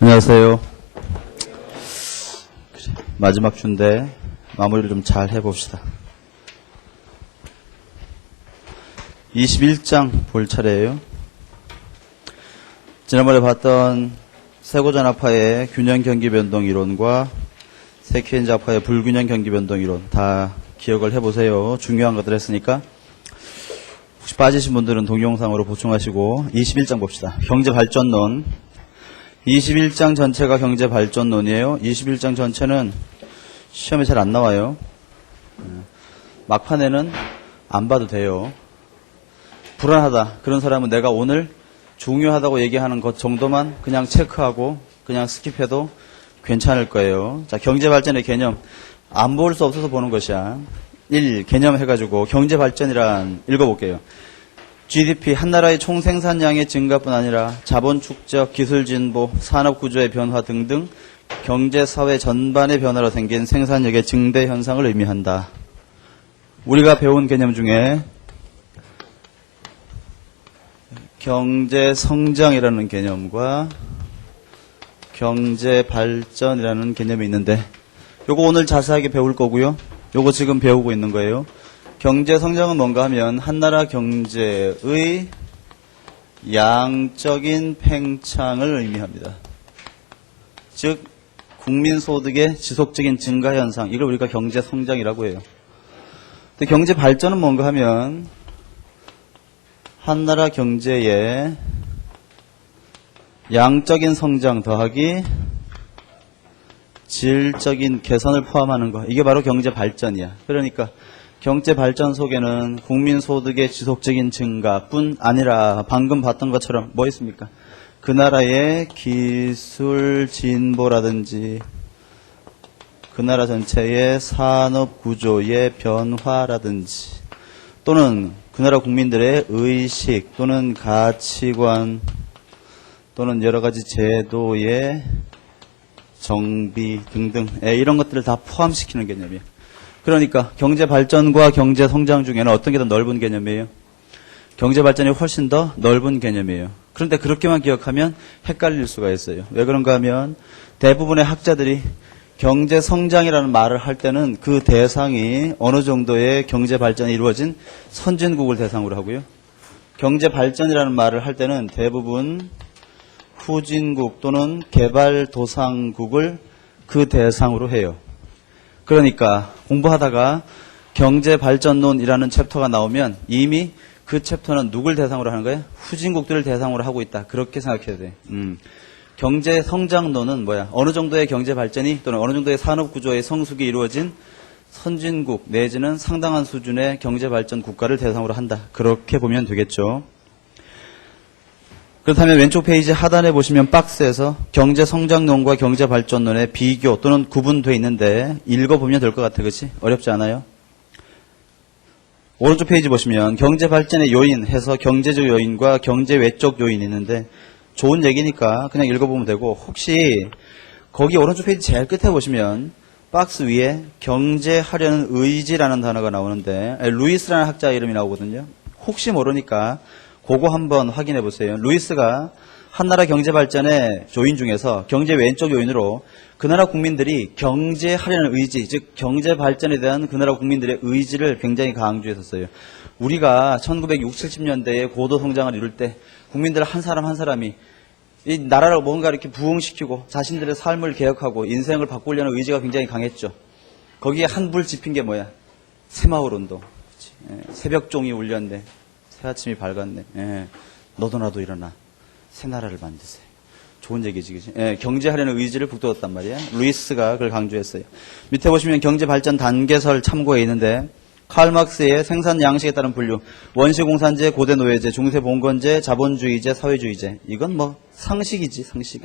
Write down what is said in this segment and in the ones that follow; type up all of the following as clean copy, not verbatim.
안녕하세요. 마지막 주인데 마무리를 좀 잘 해봅시다. 21장 볼 차례예요. 지난번에 봤던 세고전압파의 균형 경기 변동 이론과 세키엔자파의 불균형 경기 변동 이론 다 기억을 해보세요. 중요한 것들 했으니까. 혹시 빠지신 분들은 동영상으로 보충하시고 21장 봅시다. 경제발전론. 21장 전체가 경제발전론이에요. 21장 전체는 시험에 잘 안 나와요. 막판에는 안 봐도 돼요. 불안하다. 그런 사람은 내가 오늘 중요하다고 얘기하는 것 정도만 그냥 체크하고 그냥 스킵해도 괜찮을 거예요. 자, 경제발전의 개념. 안 볼 수 없어서 보는 것이야. 1. 개념 해가지고 경제발전이란 읽어볼게요. GDP, 한 나라의 총 생산량의 증가뿐 아니라 자본 축적, 기술 진보, 산업 구조의 변화 등등 경제, 사회 전반의 변화로 생긴 생산력의 증대 현상을 의미한다. 우리가 배운 개념 중에 경제 성장이라는 개념과 경제 발전이라는 개념이 있는데 요거 오늘 자세하게 배울 거고요. 요거 지금 배우고 있는 거예요. 경제 성장은 뭔가 하면 한 나라 경제의 양적인 팽창을 의미합니다. 즉 국민 소득의 지속적인 증가 현상, 이걸 우리가 경제 성장이라고 해요. 근데 경제 발전은 뭔가 하면 한 나라 경제의 양적인 성장 더하기 질적인 개선을 포함하는 거. 이게 바로 경제 발전이야. 그러니까 경제 발전 속에는 국민 소득의 지속적인 증가뿐 아니라 방금 봤던 것처럼 뭐 있습니까? 그 나라의 기술 진보라든지 그 나라 전체의 산업 구조의 변화라든지 또는 그 나라 국민들의 의식 또는 가치관 또는 여러 가지 제도의 정비 등등 이런 것들을 다 포함시키는 개념이에요. 그러니까 경제 발전과 경제 성장 중에는 어떤 게 더 넓은 개념이에요? 경제 발전이 훨씬 더 넓은 개념이에요. 그런데 그렇게만 기억하면 헷갈릴 수가 있어요. 왜 그런가 하면 대부분의 학자들이 경제 성장이라는 말을 할 때는 그 대상이 어느 정도의 경제 발전이 이루어진 선진국을 대상으로 하고요. 경제 발전이라는 말을 할 때는 대부분 후진국 또는 개발도상국을 그 대상으로 해요. 그러니까 공부하다가 경제발전론이라는 챕터가 나오면 이미 그 챕터는 누굴 대상으로 하는 거예요? 후진국들을 대상으로 하고 있다. 그렇게 생각해야 돼. 경제성장론은 뭐야? 어느 정도의 경제발전이 또는 어느 정도의 산업구조의 성숙이 이루어진 선진국 내지는 상당한 수준의 경제발전 국가를 대상으로 한다. 그렇게 보면 되겠죠. 그렇다면 왼쪽 페이지 하단에 보시면 박스에서 경제성장론과 경제발전론의 비교 또는 구분되어 있는데 읽어보면 될 것 같아. 그렇지? 어렵지 않아요? 오른쪽 페이지 보시면 경제발전의 요인 해서 경제적 요인과 경제 외적 요인이 있는데 좋은 얘기니까 그냥 읽어보면 되고 혹시 거기 오른쪽 페이지 제일 끝에 보시면 박스 위에 경제하려는 의지라는 단어가 나오는데 루이스라는 학자 이름이 나오거든요. 혹시 모르니까 그거 한번 확인해 보세요. 루이스가 한 나라 경제 발전의 요인 중에서 경제 왼쪽 요인으로 그 나라 국민들이 경제하려는 의지, 즉 경제 발전에 대한 그 나라 국민들의 의지를 굉장히 강조했었어요. 우리가 1960, 70년대에 고도 성장을 이룰 때 국민들 한 사람 한 사람이 이 나라를 뭔가 이렇게 부흥시키고 자신들의 삶을 개혁하고 인생을 바꾸려는 의지가 굉장히 강했죠. 거기에 한 불 지핀 게 뭐야? 새마을 운동. 새벽종이 울렸네. 새아침이 밝았네. 너도 나도 일어나. 새 나라를 만드세요. 좋은 얘기지, 그치? 경제하려는 의지를 북돋았단 말이야. 루이스가 그걸 강조했어요. 밑에 보시면 경제발전 단계설 참고에 있는데 칼 막스의 생산 양식에 따른 분류, 원시공산제, 고대노예제, 중세봉건제, 자본주의제, 사회주의제. 이건 뭐 상식이지, 상식.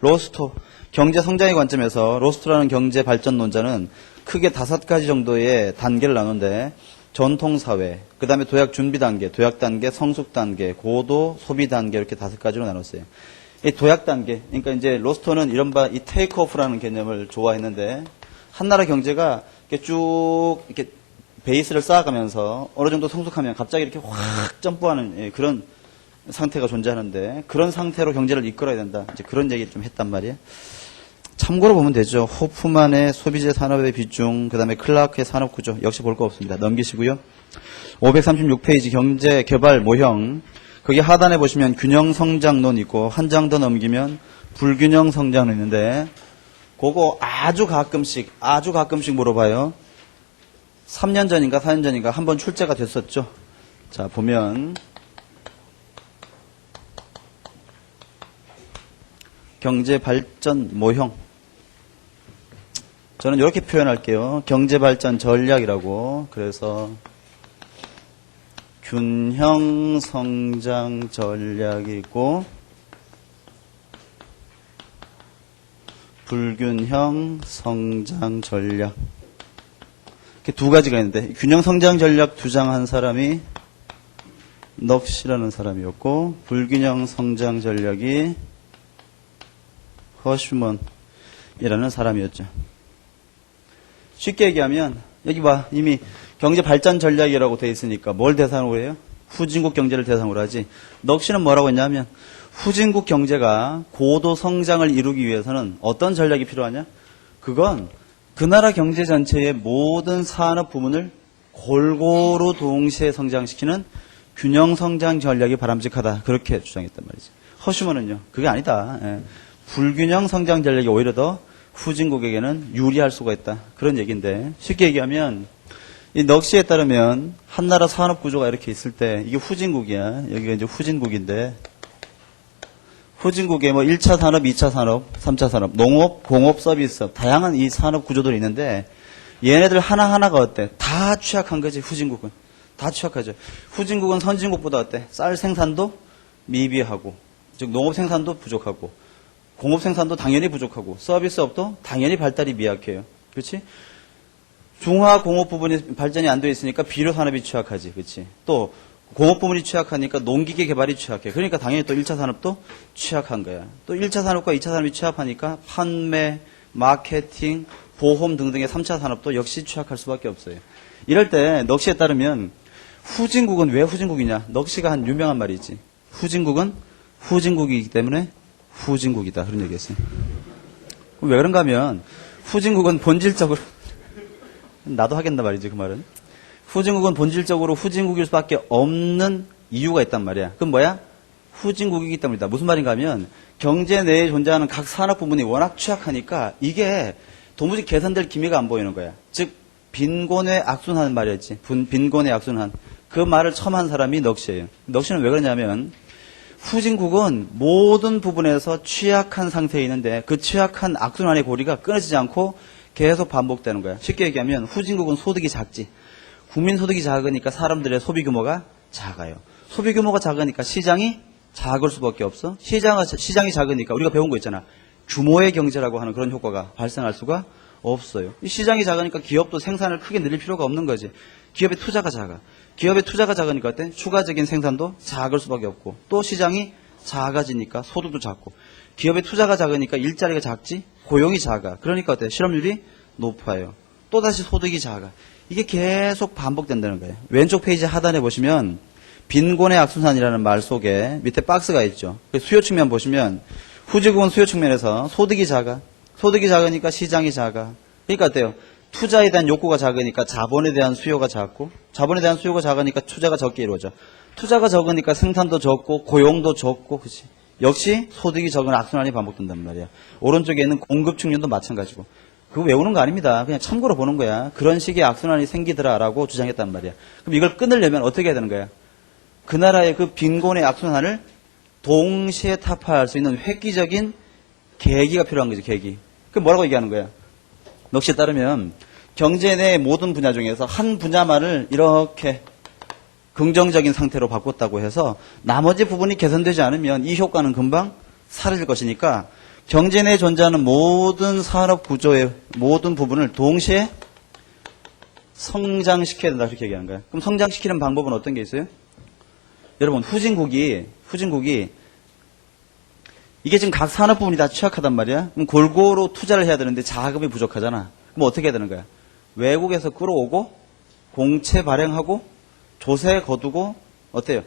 로스토, 경제성장의 관점에서 로스토라는 경제발전론자는 크게 5가지 정도의 단계를 나누는데 전통사회, 그 다음에 도약 준비 단계, 도약 단계, 성숙 단계, 고도 소비 단계 이렇게 5가지로 나눴어요. 이 도약 단계, 그러니까 이제 로스토는 이른바 이 테이크오프라는 개념을 좋아했는데 한 나라 경제가 이렇게 쭉 이렇게 베이스를 쌓아가면서 어느 정도 성숙하면 갑자기 이렇게 확 점프하는 그런 상태가 존재하는데 그런 상태로 경제를 이끌어야 된다. 이제 그런 얘기를 좀 했단 말이에요. 참고로 보면 되죠. 호프만의 소비재 산업의 비중, 그 다음에 클라크의 산업구조 역시 볼 거 없습니다. 넘기시고요. 536페이지 경제 개발 모형, 거기 하단에 보시면 균형 성장론 있고 한 장 더 넘기면 불균형 성장론 있는데 그거 아주 가끔씩 물어봐요. 3년 전인가 4년 전인가 한번 출제가 됐었죠. 자, 보면 경제 발전 모형, 저는 이렇게 표현할게요. 경제 발전 전략이라고. 그래서 균형 성장 전략이고 불균형 성장 전략, 이렇게 두 가지가 있는데 균형 성장 전략 주장한 사람이 넉시라는 사람이었고 불균형 성장 전략이 허슈먼이라는 사람이었죠. 쉽게 얘기하면 여기 봐, 이미 경제 발전 전략이라고 돼 있으니까 뭘 대상으로 해요? 후진국 경제를 대상으로 하지. 넉시는 뭐라고 했냐면 후진국 경제가 고도 성장을 이루기 위해서는 어떤 전략이 필요하냐? 그건 그 나라 경제 전체의 모든 산업 부문을 골고루 동시에 성장시키는 균형 성장 전략이 바람직하다. 그렇게 주장했단 말이지. 허슈먼은요, 그게 아니다. 불균형 성장 전략이 오히려 더 후진국에게는 유리할 수가 있다. 그런 얘기인데, 쉽게 얘기하면 이 넉시에 따르면 한 나라 산업 구조가 이렇게 있을 때 이게 후진국이야. 여기가 이제 후진국인데, 후진국에 뭐 1차 산업, 2차 산업, 3차 산업, 농업, 공업, 서비스업, 다양한 이 산업 구조들이 있는데 얘네들 하나하나가 어때? 다 취약한 거지. 후진국은 다 취약하죠. 후진국은 선진국보다 어때? 쌀 생산도 미비하고, 즉 농업 생산도 부족하고, 공업 생산도 당연히 부족하고, 서비스업도 당연히 발달이 미약해요. 그렇지? 중화 공업 부분이 발전이 안 되어 있으니까 비료 산업이 취약하지. 그렇지? 또 공업 부분이 취약하니까 농기계 개발이 취약해. 그러니까 당연히 또 1차 산업도 취약한 거야. 또 1차 산업과 2차 산업이 취약하니까 판매, 마케팅, 보험 등등의 3차 산업도 역시 취약할 수밖에 없어요. 이럴 때 넉시에 따르면 후진국은 왜 후진국이냐? 넉시가 한 유명한 말이 있지. 후진국은 후진국이기 때문에 후진국이다. 그런 얘기했어요. 왜 그런가 하면 후진국은 본질적으로 나도 하겠나 말이지 그 말은. 후진국은 본질적으로 후진국일 수밖에 없는 이유가 있단 말이야. 그럼 뭐야? 후진국이기 때문이다. 무슨 말인가 하면 경제 내에 존재하는 각 산업 부문이 워낙 취약하니까 이게 도무지 개선될 기미가 안 보이는 거야. 즉 빈곤의 악순환 말이었지. 빈곤의 악순환. 그 말을 처음 한 사람이 넉시예요. 넉시는 왜 그러냐면 후진국은 모든 부분에서 취약한 상태에 있는데 그 취약한 악순환의 고리가 끊어지지 않고 계속 반복되는 거야. 쉽게 얘기하면 후진국은 소득이 작지. 국민 소득이 작으니까 사람들의 소비 규모가 작아요. 소비 규모가 작으니까 시장이 작을 수밖에 없어. 시장이 작으니까 우리가 배운 거 있잖아. 규모의 경제라고 하는 그런 효과가 발생할 수가 없어요. 시장이 작으니까 기업도 생산을 크게 늘릴 필요가 없는 거지. 기업의 투자가 작아. 기업의 투자가 작으니까 어때? 추가적인 생산도 작을 수밖에 없고, 또 시장이 작아지니까 소득도 작고, 기업의 투자가 작으니까 일자리가 작지, 고용이 작아. 그러니까 어때? 실업률이 높아요. 또다시 소득이 작아. 이게 계속 반복된다는 거예요. 왼쪽 페이지 하단에 보시면 빈곤의 악순환이라는 말 속에 밑에 박스가 있죠. 수요 측면 보시면 후진국은 수요 측면에서 소득이 작아. 소득이 작으니까 시장이 작아. 그러니까 어때요? 투자에 대한 욕구가 작으니까 자본에 대한 수요가 작고, 자본에 대한 수요가 작으니까 투자가 적게 이루어져. 투자가 적으니까 생산도 적고 고용도 적고, 그렇지? 역시 소득이 적은 악순환이 반복된단 말이야. 오른쪽에 있는 공급 측면도 마찬가지고. 그거 외우는 거 아닙니다. 그냥 참고로 보는 거야. 그런 식의 악순환이 생기더라라고 주장했단 말이야. 그럼 이걸 끊으려면 어떻게 해야 되는 거야? 그 나라의 그 빈곤의 악순환을 동시에 타파할 수 있는 획기적인 계기가 필요한 거지, 계기. 그 뭐라고 얘기하는 거야? 넉시에 따르면 경제 내 모든 분야 중에서 한 분야만을 이렇게 긍정적인 상태로 바꿨다고 해서 나머지 부분이 개선되지 않으면 이 효과는 금방 사라질 것이니까 경제 내에 존재하는 모든 산업 구조의 모든 부분을 동시에 성장시켜야 된다. 그렇게 얘기하는 거예요. 그럼 성장시키는 방법은 어떤 게 있어요? 여러분, 후진국이 이게 지금 각 산업 부분이 다 취약하단 말이야. 그럼 골고루 투자를 해야 되는데 자금이 부족하잖아. 그럼 어떻게 해야 되는 거야? 외국에서 끌어오고 공채 발행하고 조세 거두고 어때요?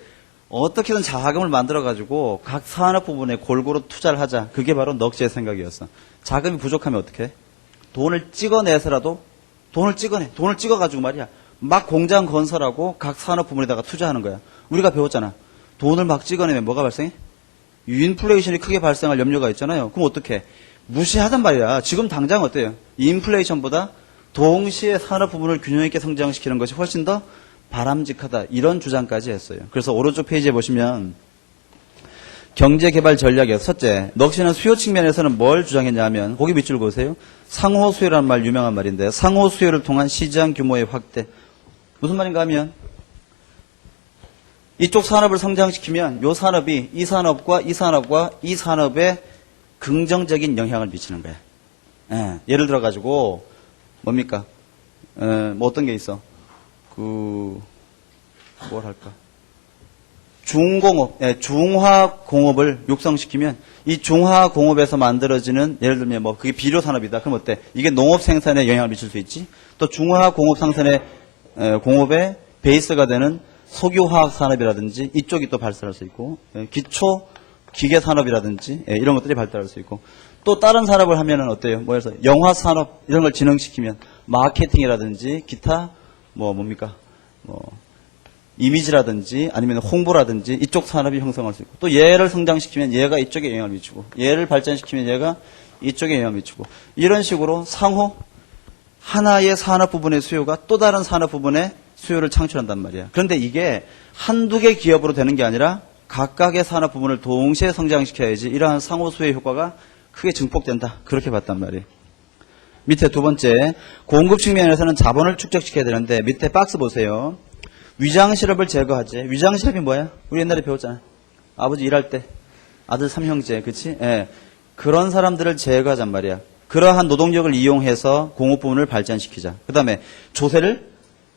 어떻게든 자금을 만들어가지고 각 산업 부분에 골고루 투자를 하자. 그게 바로 넋시의 생각이었어. 자금이 부족하면 어떻게 해? 돈을 찍어내서라도 돈을 찍어가지고 말이야. 막 공장 건설하고 각 산업 부문에다가 투자하는 거야. 우리가 배웠잖아. 돈을 막 찍어내면 뭐가 발생해? 인플레이션이 크게 발생할 염려가 있잖아요. 그럼 어떻게 해? 무시하단 말이야. 지금 당장 어때요? 인플레이션보다 동시에 산업 부문을 균형 있게 성장시키는 것이 훨씬 더 바람직하다. 이런 주장까지 했어요. 그래서 오른쪽 페이지에 보시면 경제개발 전략에서 첫째, 넋시는 수요 측면에서는 뭘 주장했냐면 거기 밑줄 그으세요. 상호 수요라는 말 유명한 말인데 상호 수요를 통한 시장 규모의 확대. 무슨 말인가 하면 이쪽 산업을 성장시키면 이 산업이 이 산업과 이 산업과 이 산업에 긍정적인 영향을 미치는 거야. 예, 예를 들어 가지고 뭡니까? 뭐 어떤 게 있어? 뭘 할까? 중공업, 중화공업을 육성시키면 이 중화공업에서 만들어지는 예를 들면 뭐 그게 비료산업이다. 그럼 어때? 이게 농업 생산에 영향을 미칠 수 있지. 또 중화공업 생산의 공업의 베이스가 되는 석유화학산업이라든지 이쪽이 또 발달할 수 있고 기초 기계산업이라든지 이런 것들이 발달할 수 있고 또 다른 산업을 하면은 어때요? 뭐 해서 영화산업 이런 걸 진흥시키면 마케팅이라든지 기타 뭡니까? 이미지라든지 아니면 홍보라든지 이쪽 산업이 형성할 수 있고 또 얘를 성장시키면 얘가 이쪽에 영향을 미치고 얘를 발전시키면 얘가 이쪽에 영향을 미치고 이런 식으로 상호 하나의 산업 부분의 수요가 또 다른 산업 부분의 수요를 창출한단 말이야. 그런데 이게 한두 개 기업으로 되는 게 아니라 각각의 산업 부분을 동시에 성장시켜야지 이러한 상호 수요 효과가 크게 증폭된다. 그렇게 봤단 말이에요. 밑에 두 번째, 공급 측면에서는 자본을 축적시켜야 되는데 밑에 박스 보세요. 위장실업을 제거하지. 위장실업이 뭐야? 우리 옛날에 배웠잖아. 아버지 일할 때 아들 삼형제, 그치? 예. 그런 사람들을 제거하잔 말이야. 그러한 노동력을 이용해서 공업 부문을 발전시키자. 그 다음에 조세를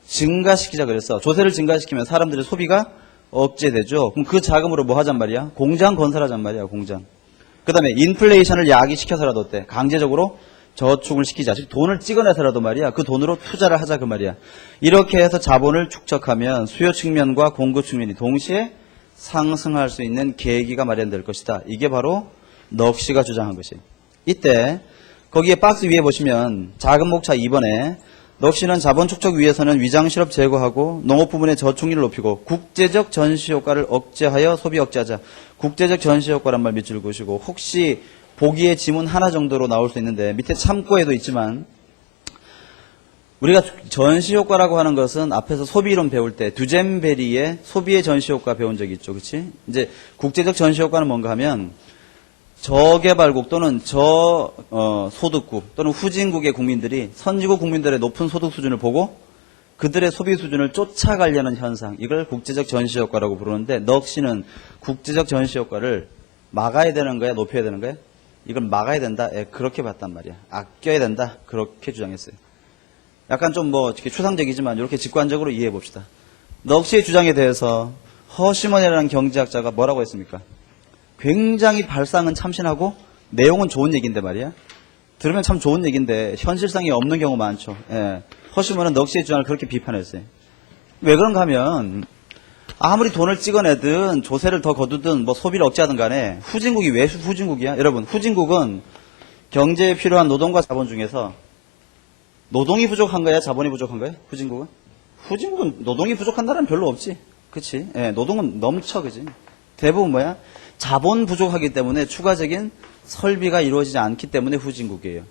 증가시키자 그랬어. 조세를 증가시키면 사람들의 소비가 억제되죠. 그럼 그 자금으로 뭐 하잔 말이야? 공장 건설하잔 말이야, 공장. 그 다음에 인플레이션을 야기시켜서라도 어때? 강제적으로 저축을 시키자. 즉 돈을 찍어내서라도 말이야. 그 돈으로 투자를 하자 그 말이야. 이렇게 해서 자본을 축적하면 수요 측면과 공급 측면이 동시에 상승할 수 있는 계기가 마련될 것이다. 이게 바로 넋시가 주장한 것이에요. 이때 거기에 박스 위에 보시면 작은 목차 2번에 넋시는 자본 축적 위해서는 위장실업 제거하고 농업 부문의 저축률을 높이고 국제적 전시 효과를 억제하여 소비 억제하자. 국제적 전시 효과란 말 밑줄 그으시고 혹시 보기의 지문 하나 정도로 나올 수 있는데 밑에 참고에도 있지만 우리가 전시 효과라고 하는 것은 앞에서 소비론 배울 때 듀젠베리의 소비의 전시 효과 배운 적이 있죠. 그렇지? 이제 국제적 전시 효과는 뭔가 하면 저개발국 또는 저소득국 또는 후진국의 국민들이 선진국 국민들의 높은 소득 수준을 보고 그들의 소비 수준을 쫓아가려는 현상, 이걸 국제적 전시 효과라고 부르는데 넋시는 국제적 전시 효과를 막아야 되는 거야? 높여야 되는 거야? 이걸 막아야 된다? 그렇게 봤단 말이야. 아껴야 된다? 그렇게 주장했어요. 약간 좀 이렇게 추상적이지만 이렇게 직관적으로 이해해 봅시다. 넋시의 주장에 대해서 허시먼이라는 경제학자가 뭐라고 했습니까? 굉장히 발상은 참신하고 내용은 좋은 얘기인데 말이야. 들으면 참 좋은 얘기인데 현실성이 없는 경우 많죠. 허시먼은 넋시의 주장을 그렇게 비판했어요. 왜 그런가 하면 아무리 돈을 찍어내든 조세를 더 거두든 소비를 억제하든 간에 후진국이 왜 후진국이야? 여러분, 후진국은 경제에 필요한 노동과 자본 중에서 노동이 부족한 거야? 자본이 부족한 거야? 후진국은? 후진국은 노동이 부족한 나라는 별로 없지. 그치? 노동은 넘쳐, 그지? 대부분 뭐야? 자본 부족하기 때문에 추가적인 설비가 이루어지지 않기 때문에 후진국이에요.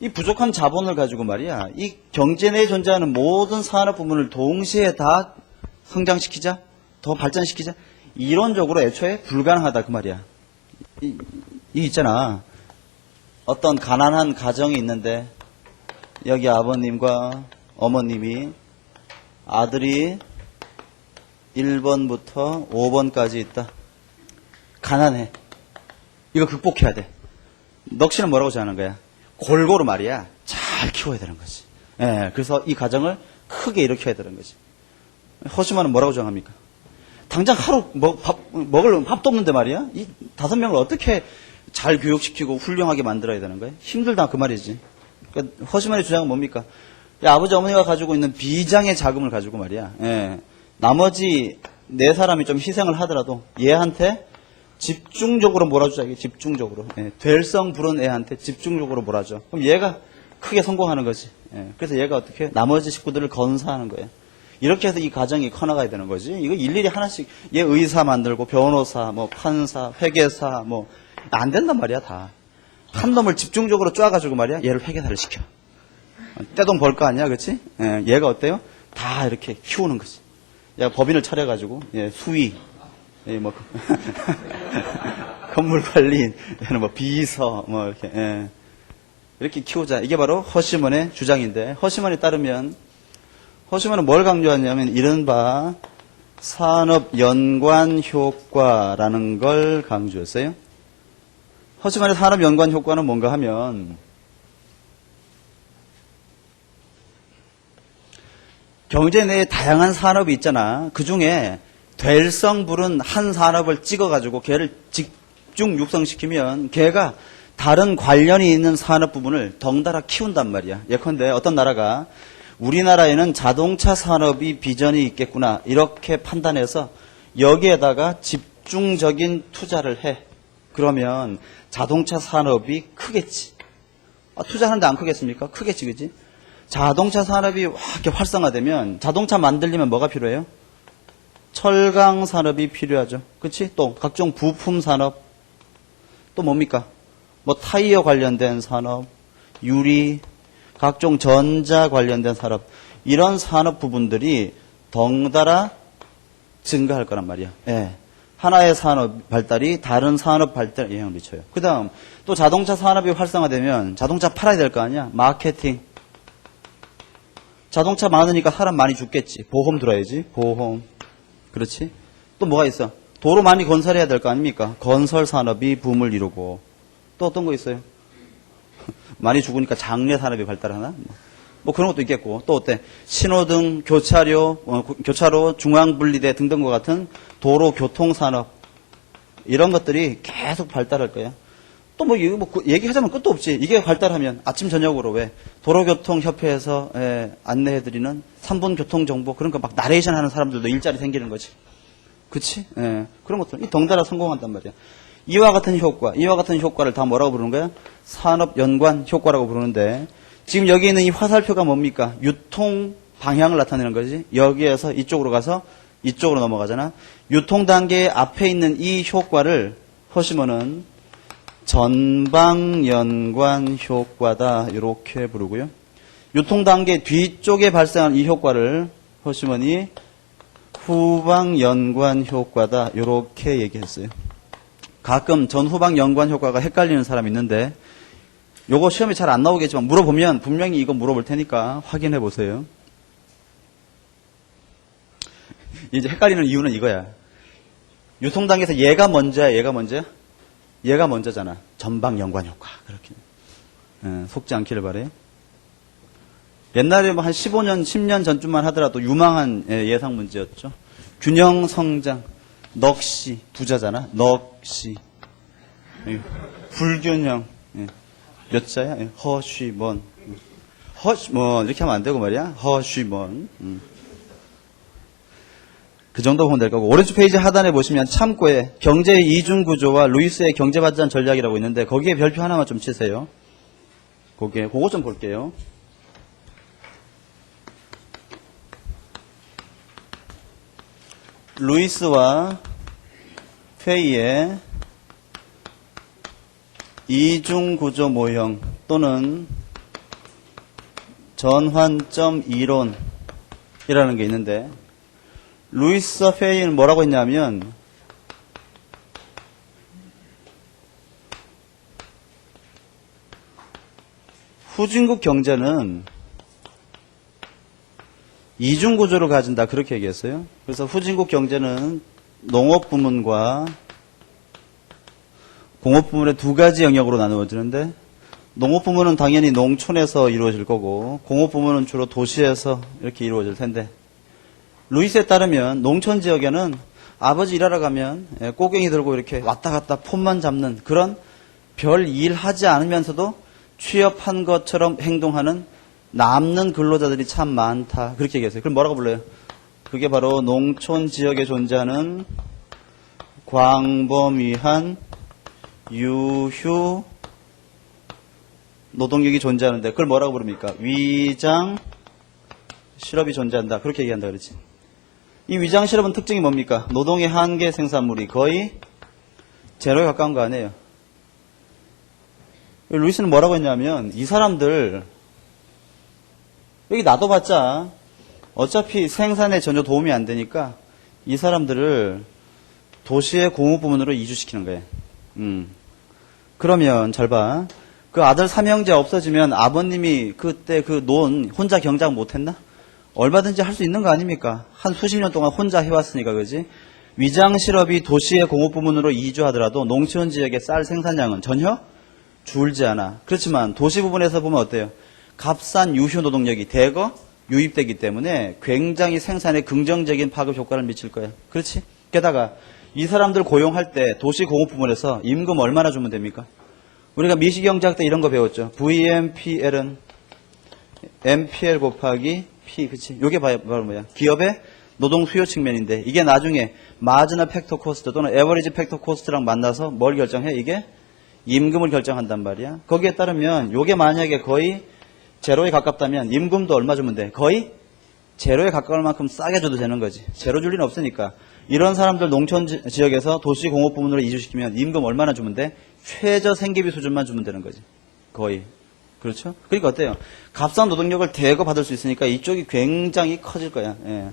이 부족한 자본을 가지고 말이야. 이 경제 내에 존재하는 모든 산업 부문을 동시에 다 성장시키자, 더 발전시키자. 이론적으로 애초에 불가능하다 그 말이야. 이 있잖아. 어떤 가난한 가정이 있는데 여기 아버님과 어머님이 아들이 1번부터 5번까지 있다. 가난해. 이거 극복해야 돼. 넋시는 뭐라고 생각하는 거야? 골고루 말이야. 잘 키워야 되는 거지. 그래서 이 가정을 크게 일으켜야 되는 거지. 허시만은 뭐라고 정합니까? 당장 하루 먹을 밥도 없는데 말이야? 이 5명을 어떻게 잘 교육시키고 훌륭하게 만들어야 되는 거야? 힘들다 그 말이지. 그러니까 허시만의 주장은 뭡니까? 아버지 어머니가 가지고 있는 비장의 자금을 가지고 말이야. 나머지 네 사람이 좀 희생을 하더라도 얘한테 집중적으로 몰아주자. 이게 집중적으로. 예, 될성 부른 애한테 집중적으로 몰아줘. 그럼 얘가 크게 성공하는 거지. 예, 그래서 얘가 어떻게 나머지 식구들을 건사하는 거예요. 이렇게 해서 이 가정이 커나가야 되는 거지. 이거 일일이 하나씩 얘 의사 만들고 변호사, 뭐 판사, 회계사 뭐 안 된단 말이야 다. 한 놈을 집중적으로 쪼아가지고 말이야 얘를 회계사를 시켜. 떼돈 벌 거 아니야, 그렇지? 예, 얘가 어때요? 다 이렇게 키우는 거지. 얘가 법인을 차려가지고 수의, 뭐 건물 관리인, 뭐 비서, 뭐 이렇게 이렇게 키우자. 이게 바로 허시먼의 주장인데 허시먼에 따르면 허시먼은 뭘 강조하냐면 이른바 산업 연관 효과라는 걸 강조했어요. 허시먼의 산업 연관 효과는 뭔가 하면 경제 내에 다양한 산업이 있잖아. 그 중에 될성 부른 한 산업을 찍어가지고 걔를 집중 육성시키면 걔가 다른 관련이 있는 산업 부분을 덩달아 키운단 말이야. 예컨대 어떤 나라가 우리나라에는 자동차 산업이 비전이 있겠구나 이렇게 판단해서 여기에다가 집중적인 투자를 해. 그러면 자동차 산업이 크겠지. 투자하는데 안 크겠습니까? 크겠지, 그지? 자동차 산업이 이렇게 활성화되면 자동차 만들려면 뭐가 필요해요? 철강 산업이 필요하죠. 그렇지? 또 각종 부품 산업, 또 뭡니까? 뭐 타이어 관련된 산업, 유리, 각종 전자 관련된 산업, 이런 산업 부분들이 덩달아 증가할 거란 말이야. 예. 하나의 산업 발달이 다른 산업 발달에 영향을 미쳐요. 그 다음 또 자동차 산업이 활성화되면 자동차 팔아야 될 거 아니야? 마케팅. 자동차 많으니까 사람 많이 죽겠지. 보험 들어야지. 보험. 그렇지? 또 뭐가 있어? 도로 많이 건설해야 될 거 아닙니까? 건설 산업이 붐을 이루고. 또 어떤 거 있어요? 많이 죽으니까 장례 산업이 발달하나? 뭐 그런 것도 있겠고. 또 어때? 신호등, 교차로, 중앙분리대 등등과 같은 도로 교통 산업. 이런 것들이 계속 발달할 거야. 또 뭐 얘기하자면 끝도 없지. 이게 발달하면 아침 저녁으로 왜 도로교통협회에서 안내해드리는 3분 교통정보 그런 거 막 나레이션 하는 사람들도 일자리 생기는 거지. 그치? 그런 것들 이 덩달아 성공한단 말이야. 이와 같은 효과를 다 뭐라고 부르는 거야? 산업 연관 효과라고 부르는데 지금 여기 있는 이 화살표가 뭡니까? 유통 방향을 나타내는 거지. 여기에서 이쪽으로 가서 이쪽으로 넘어가잖아. 유통 단계 앞에 있는 이 효과를 허시먼은 전방 연관 효과다 이렇게 부르고요. 유통 단계 뒤쪽에 발생한 이 효과를 허시먼이 후방 연관 효과다 이렇게 얘기했어요. 가끔 전후방 연관 효과가 헷갈리는 사람이 있는데 요거 시험에 잘 안 나오겠지만 물어보면 분명히 이거 물어볼 테니까 확인해 보세요. 이제 헷갈리는 이유는 이거야. 유통 단계에서 얘가 먼저야, 얘가 먼저야? 얘가 먼저잖아. 전방 연관 효과. 그렇게. 속지 않기를 바래요. 옛날에 뭐 한 15년, 10년 전쯤만 하더라도 유망한 예상 문제였죠. 균형 성장, 넋이 부자잖아. 넋이. 불균형. 몇 자야? 허쉬먼. 허쉬먼. 이렇게 하면 안 되고 말이야. 허쉬먼. 그 정도 보면 될 거고. 오른쪽 페이지 하단에 보시면 참고에 경제의 이중구조와 루이스의 경제발전 전략이라고 있는데 거기에 별표 하나만 좀 치세요. 그거 좀 볼게요. 루이스와 페이의 이중구조 모형 또는 전환점 이론이라는 게 있는데 루이스와 페이는 뭐라고 했냐면 후진국 경제는 이중구조를 가진다 그렇게 얘기했어요. 그래서 후진국 경제는 농업 부문과 공업 부문의 두 가지 영역으로 나누어지는데 농업 부문은 당연히 농촌에서 이루어질 거고 공업 부문은 주로 도시에서 이렇게 이루어질 텐데 루이스에 따르면 농촌 지역에는 아버지 일하러 가면 꼬갱이 들고 이렇게 왔다 갔다 폰만 잡는 그런 별 일하지 않으면서도 취업한 것처럼 행동하는 남는 근로자들이 참 많다. 그렇게 얘기했어요. 그럼 뭐라고 불러요? 그게 바로 농촌 지역에 존재하는 광범위한 유휴 노동력이 존재하는데 그걸 뭐라고 부릅니까? 위장 실업이 존재한다. 그렇게 얘기한다 그러지. 이 위장 실업은 특징이 뭡니까? 노동의 한계 생산물이 거의 제로에 가까운 거 아니에요. 루이스는 뭐라고 했냐면 이 사람들 여기 놔둬봤자 어차피 생산에 전혀 도움이 안 되니까 이 사람들을 도시의 공업 부문으로 이주시키는 거예요. 그러면 잘 봐. 그 아들 삼형제 없어지면 아버님이 그때 그 논 혼자 경작 못했나? 얼마든지 할 수 있는 거 아닙니까? 한 수십 년 동안 혼자 해왔으니까 그지? 위장 실업이 도시의 공업 부문으로 이주하더라도 농촌 지역의 쌀 생산량은 전혀 줄지 않아. 그렇지만 도시 부분에서 보면 어때요? 값싼 유휴 노동력이 대거 유입되기 때문에 굉장히 생산에 긍정적인 파급 효과를 미칠 거예요. 그렇지? 게다가 이 사람들 고용할 때 도시 공업 부문에서 임금 얼마나 주면 됩니까? 우리가 미시경제학 때 이런 거 배웠죠. VMPL은 MPL 곱하기 P, 그치? 요게 바로 뭐야? 기업의 노동 수요 측면인데 이게 나중에 마지널 팩터 코스트 또는 에버리지 팩터 코스트랑 만나서 뭘 결정해? 이게 임금을 결정한단 말이야. 거기에 따르면 요게 만약에 거의 제로에 가깝다면 임금도 얼마 주면 돼? 거의 제로에 가까울 만큼 싸게 줘도 되는 거지. 제로 줄 리는 없으니까. 이런 사람들 농촌 지역에서 도시 공업 부문으로 이주시키면 임금 얼마나 주면 돼? 최저 생계비 수준만 주면 되는 거지. 거의. 그렇죠? 그러니까 어때요? 값싼 노동력을 대거 받을 수 있으니까 이쪽이 굉장히 커질 거야. 예.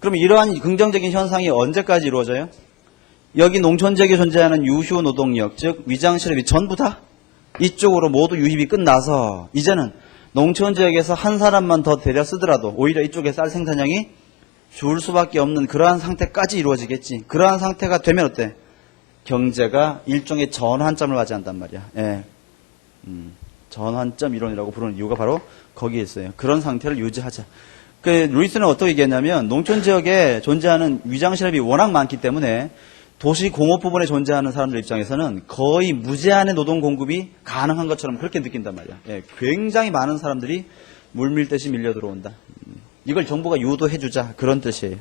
그럼 이러한 긍정적인 현상이 언제까지 이루어져요? 여기 농촌 지역에 존재하는 유휴 노동력, 즉 위장 실업이 전부 다 이쪽으로 모두 유입이 끝나서 이제는 농촌 지역에서 한 사람만 더 데려 쓰더라도 오히려 이쪽에 쌀 생산량이 줄 수밖에 없는 그러한 상태까지 이루어지겠지. 그러한 상태가 되면 어때? 경제가 일종의 전환점을 맞이한단 말이야. 예. 전환점 이론이라고 부르는 이유가 바로 거기에 있어요. 그런 상태를 유지하자. 루이스는 어떻게 얘기했냐면 농촌 지역에 존재하는 위장 실업이 워낙 많기 때문에 도시 공업 부분에 존재하는 사람들 입장에서는 거의 무제한의 노동 공급이 가능한 것처럼 그렇게 느낀단 말이야. 예, 굉장히 많은 사람들이 물밀듯이 밀려 들어온다. 이걸 정부가 유도해주자 그런 뜻이에요.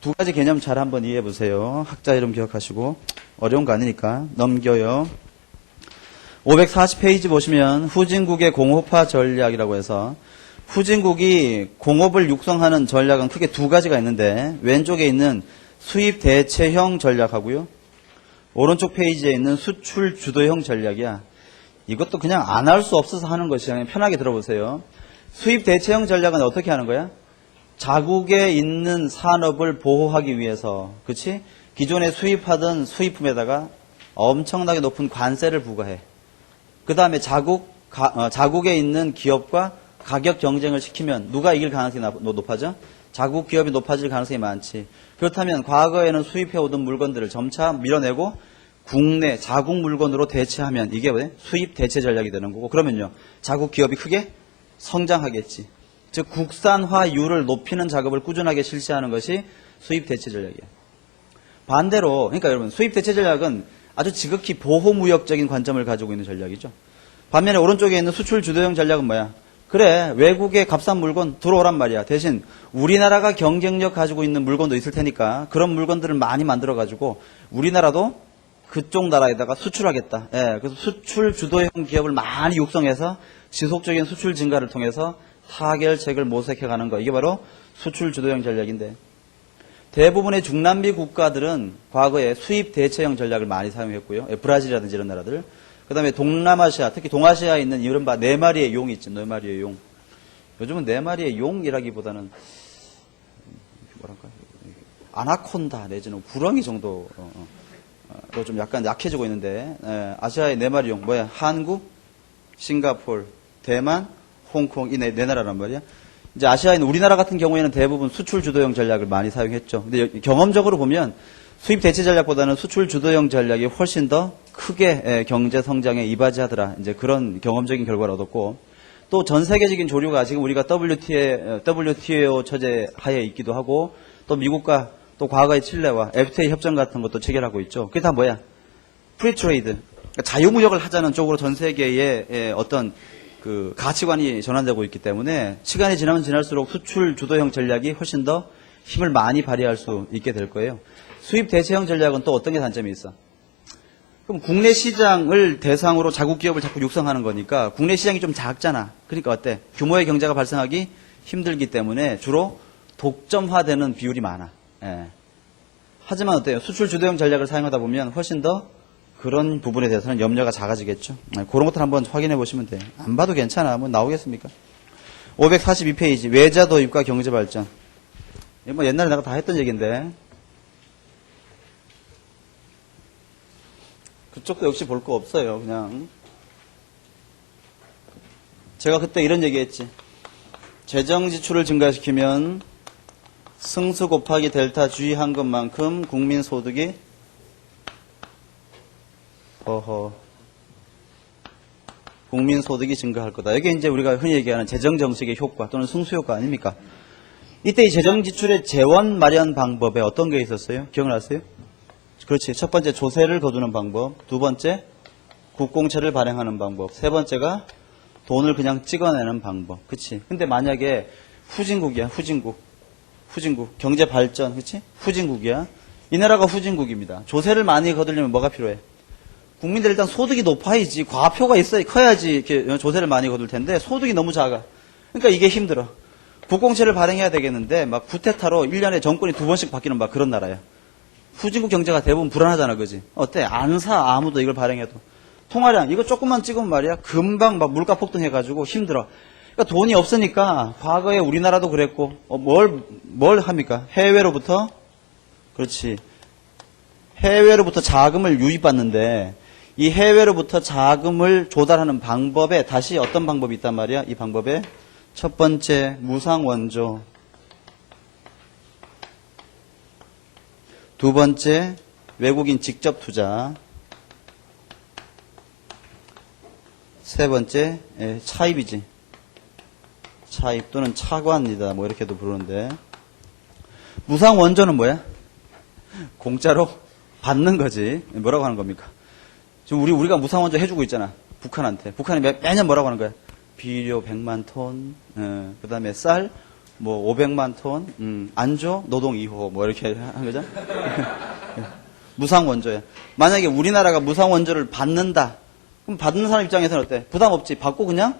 두 가지 개념 잘 한번 이해해 보세요. 학자 이름 기억하시고 어려운 거 아니니까 넘겨요. 540페이지 보시면 후진국의 공업화 전략이라고 해서 후진국이 공업을 육성하는 전략은 크게 두 가지가 있는데 왼쪽에 있는 수입 대체형 전략하고요. 오른쪽 페이지에 있는 수출 주도형 전략이야. 이것도 그냥 안 할 수 없어서 하는 것이야. 그냥 편하게 들어보세요. 수입 대체형 전략은 어떻게 하는 거야? 자국에 있는 산업을 보호하기 위해서, 그치? 기존에 수입하던 수입품에다가 엄청나게 높은 관세를 부과해. 그 다음에 자국에 있는 기업과 가격 경쟁을 시키면 누가 이길 가능성이 높아져? 자국 기업이 높아질 가능성이 많지. 그렇다면 과거에는 수입해오던 물건들을 점차 밀어내고 국내 자국 물건으로 대체하면 이게 왜? 수입 대체 전략이 되는 거고 그러면요. 자국 기업이 크게 성장하겠지. 즉 국산화율을 높이는 작업을 꾸준하게 실시하는 것이 수입 대체 전략이에요. 반대로 그러니까 여러분 수입 대체 전략은 아주 지극히 보호무역적인 관점을 가지고 있는 전략이죠. 반면에 오른쪽에 있는 수출 주도형 전략은 뭐야? 그래 외국의 값싼 물건 들어오란 말이야. 대신 우리나라가 경쟁력 가지고 있는 물건도 있을 테니까 그런 물건들을 많이 만들어 가지고 우리나라도 그쪽 나라에다가 수출하겠다. 예, 그래서 수출 주도형 기업을 많이 육성해서 지속적인 수출 증가를 통해서 타결책을 모색해가는 거. 이게 바로 수출 주도형 전략인데 대부분의 중남미 국가들은 과거에 수입 대체형 전략을 많이 사용했고요. 브라질이라든지 이런 나라들. 그 다음에 동남아시아, 특히 동아시아에 있는 이른바 네 마리의 용이 있죠. 네 마리의 용. 요즘은 네 마리의 용이라기보다는 뭐랄까 아나콘다 내지는 구렁이 정도로 좀 약간 약해지고 있는데 아시아의 네 마리 용 뭐야? 한국, 싱가포르, 대만, 홍콩 이 네 나라란 말이야. 이제 아시아인 우리나라 같은 경우에는 대부분 수출 주도형 전략을 많이 사용했죠. 근데 경험적으로 보면 수입 대체 전략보다는 수출 주도형 전략이 훨씬 더 크게 경제 성장에 이바지하더라. 이제 그런 경험적인 결과를 얻었고 또 전 세계적인 조류가 지금 우리가 WTO 체제 하에 있기도 하고 또 미국과 또 과거의 칠레와 FTA 협정 같은 것도 체결하고 있죠. 그게 다 뭐야? 프리트레이드. 그러니까 자유무역을 하자는 쪽으로 전 세계의 어떤 그 가치관이 전환되고 있기 때문에 시간이 지나면 지날수록 수출 주도형 전략이 훨씬 더 힘을 많이 발휘할 수 있게 될 거예요. 수입 대체형 전략은 또 어떤 게 단점이 있어? 그럼 국내 시장을 대상으로 자국 기업을 자꾸 육성하는 거니까 국내 시장이 좀 작잖아. 그러니까 어때? 규모의 경제가 발생하기 힘들기 때문에 주로 독점화되는 비율이 많아. 예. 하지만 어때요? 수출 주도형 전략을 사용하다 보면 훨씬 더 그런 부분에 대해서는 염려가 작아지겠죠. 그런 것들 한번 확인해 보시면 돼요. 안 봐도 괜찮아. 뭐 나오겠습니까? 542페이지 외자 도입과 경제 발전. 뭐 옛날에 내가 다 했던 얘기인데 그쪽도 역시 볼 거 없어요. 그냥 제가 그때 이런 얘기했지. 재정 지출을 증가시키면 승수 곱하기 델타 G한 것만큼 국민 소득이 국민 소득이 증가할 거다. 이게 이제 우리가 흔히 얘기하는 재정 정책의 효과 또는 승수 효과 아닙니까? 이때 이 재정 지출의 재원 마련 방법에 어떤 게 있었어요? 기억나세요? 그렇지. 첫 번째 조세를 거두는 방법, 두 번째 국공채를 발행하는 방법, 세 번째가 돈을 그냥 찍어내는 방법. 그치? 근데 만약에 후진국이야. 후진국 경제 발전. 그치? 후진국이야. 이 나라가 후진국입니다. 조세를 많이 거두려면 뭐가 필요해? 국민들 일단 소득이 높아야지. 과표가 있어야 커야지 이렇게 조세를 많이 거둘 텐데 소득이 너무 작아. 그러니까 이게 힘들어. 국공채를 발행해야 되겠는데 막 구테타로 1년에 정권이 2번씩 바뀌는 막 그런 나라야. 후진국 경제가 대부분 불안하잖아. 그지? 어때? 안 사. 아무도 이걸 발행해도. 통화량 이거 조금만 찍으면 말이야. 금방 막 물가 폭등해가지고 힘들어. 그러니까 돈이 없으니까 과거에 우리나라도 그랬고 뭘 합니까? 해외로부터 그렇지. 해외로부터 자금을 유입받는데 이 해외로부터 자금을 조달하는 방법에 다시 어떤 방법이 있단 말이야? 이 방법에 첫 번째 무상원조, 두 번째 외국인 직접 투자, 세 번째 차입이지. 차입 또는 차관이다. 뭐 이렇게도 부르는데 무상원조는 뭐야? 공짜로 받는 거지. 뭐라고 하는 겁니까? 지금 우리가 무상원조 해주고 있잖아. 북한한테. 북한이 매년 뭐라고 하는 거야? 비료 100만 톤, 그 다음에 쌀, 뭐 500만 톤, 안조, 노동 2호, 뭐 이렇게 하는 거죠? 무상원조야. 만약에 우리나라가 무상원조를 받는다. 그럼 받는 사람 입장에서는 어때? 부담 없지. 받고 그냥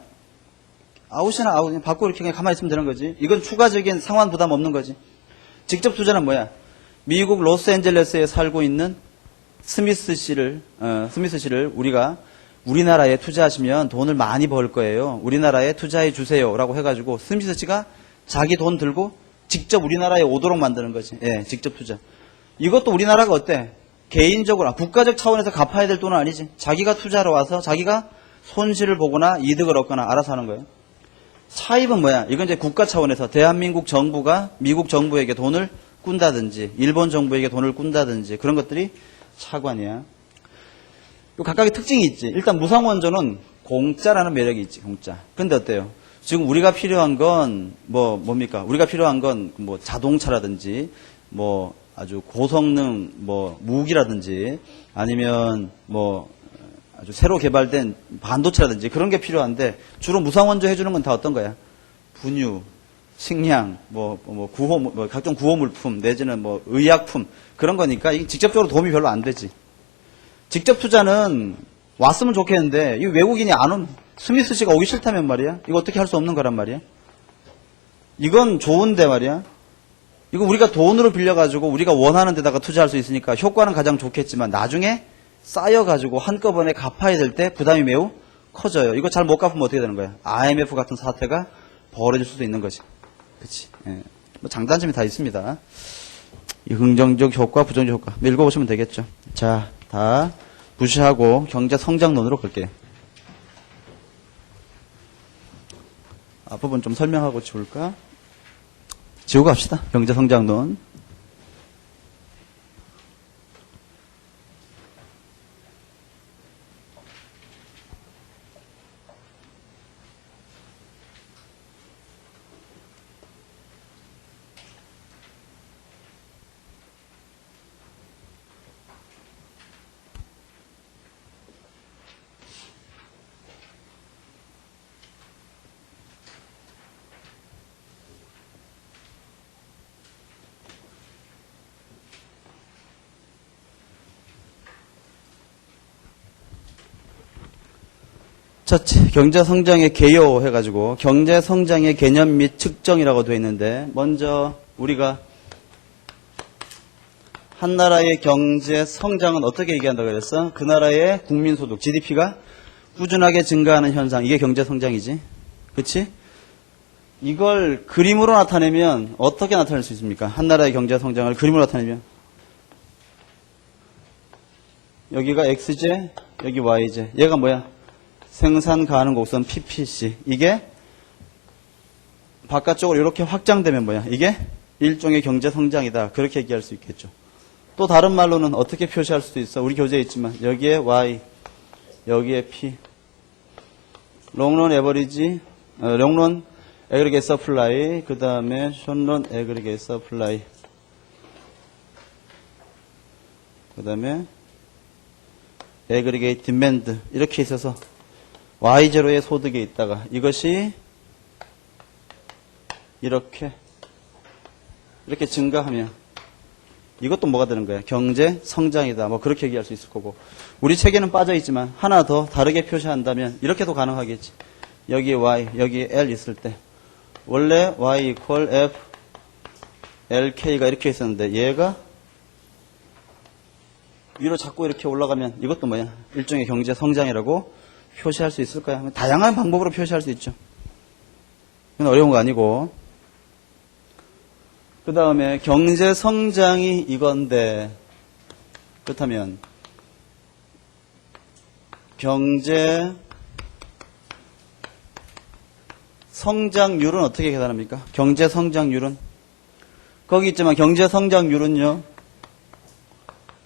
아웃이나 아웃, 그냥 받고 이렇게 그냥 가만히 있으면 되는 거지. 이건 추가적인 상환 부담 없는 거지. 직접 투자는 뭐야? 미국 로스앤젤레스에 살고 있는 스미스 씨를 우리가 우리나라에 투자하시면 돈을 많이 벌 거예요. 우리나라에 투자해 주세요라고 해가지고 스미스 씨가 자기 돈 들고 직접 우리나라에 오도록 만드는 거지. 예, 직접 투자. 이것도 우리나라가 어때? 개인적으로 국가적 차원에서 갚아야 될 돈은 아니지. 자기가 투자로 와서 자기가 손실을 보거나 이득을 얻거나 알아서 하는 거예요. 차입은 뭐야? 이건 이제 국가 차원에서 대한민국 정부가 미국 정부에게 돈을 꾼다든지 일본 정부에게 돈을 꾼다든지 그런 것들이 차관이야. 각각의 특징이 있지. 일단 무상원조는 공짜라는 매력이 있지. 공짜. 근데 어때요? 지금 우리가 필요한 건 뭡니까? 우리가 필요한 건 뭐 자동차라든지 뭐 아주 고성능 뭐 무기라든지 아니면 뭐 아주 새로 개발된 반도체라든지 그런 게 필요한데 주로 무상원조 해주는 건 다 어떤 거야? 분유, 식량, 구호, 각종 구호물품 내지는 뭐 의약품 그런 거니까 직접적으로 도움이 별로 안 되지. 직접 투자는 왔으면 좋겠는데 이 외국인이 안 오면 스미스 씨가 오기 싫다면 말이야. 이거 어떻게 할 수 없는 거란 말이야. 이건 좋은데 말이야. 이거 우리가 돈으로 빌려가지고 우리가 원하는 데다가 투자할 수 있으니까 효과는 가장 좋겠지만 나중에 쌓여가지고 한꺼번에 갚아야 될 때 부담이 매우 커져요. 이거 잘 못 갚으면 어떻게 되는 거야? IMF 같은 사태가 벌어질 수도 있는 거지. 그치? 예. 뭐 장단점이 다 있습니다. 이 긍정적 효과, 부정적 효과. 읽어보시면 되겠죠. 자, 다 무시하고 경제 성장론으로 갈게요. 앞부분 좀 설명하고 지울까? 지우고 갑시다. 경제 성장론. 첫째, 경제성장의 개요 해가지고 경제성장의 개념 및 측정이라고 되어 있는데, 먼저 우리가 한 나라의 경제성장은 어떻게 얘기한다고 그랬어? 그 나라의 국민소득, GDP가 꾸준하게 증가하는 현상, 이게 경제성장이지. 그치? 이걸 그림으로 나타내면 어떻게 나타낼 수 있습니까? 한 나라의 경제성장을 그림으로 나타내면 여기가 XJ, 여기 YJ. 얘가 뭐야? 생산 가능 곡선 PPC. 이게 바깥쪽으로 이렇게 확장되면 뭐야? 이게 일종의 경제성장이다. 그렇게 얘기할 수 있겠죠. 또 다른 말로는 어떻게 표시할 수도 있어? 우리 교재에 있지만 여기에 Y, 여기에 P. 롱런 에버리지, 롱런 에그리게이트 서플라이, 그 다음에 숏런 에그리게이트 서플라이, 그 다음에 에그리게이트 디맨드 이렇게 있어서 Y0의 소득에 있다가 이것이 이렇게 증가하면 이것도 뭐가 되는 거야? 경제 성장이다. 뭐 그렇게 얘기할 수 있을 거고, 우리 책에는 빠져 있지만 하나 더 다르게 표시한다면 이렇게도 가능하겠지. 여기에 Y, 여기에 L 있을 때 원래 Y equal F LK가 이렇게 있었는데 얘가 위로 자꾸 이렇게 올라가면 이것도 뭐야? 일종의 경제 성장이라고 표시할 수 있을 거야. 다양한 방법으로 표시할 수 있죠. 이건 어려운 거 아니고. 그 다음에 경제 성장이 이건데, 그렇다면 경제 성장률은 어떻게 계산합니까? 경제 성장률은 거기 있지만 경제 성장률은요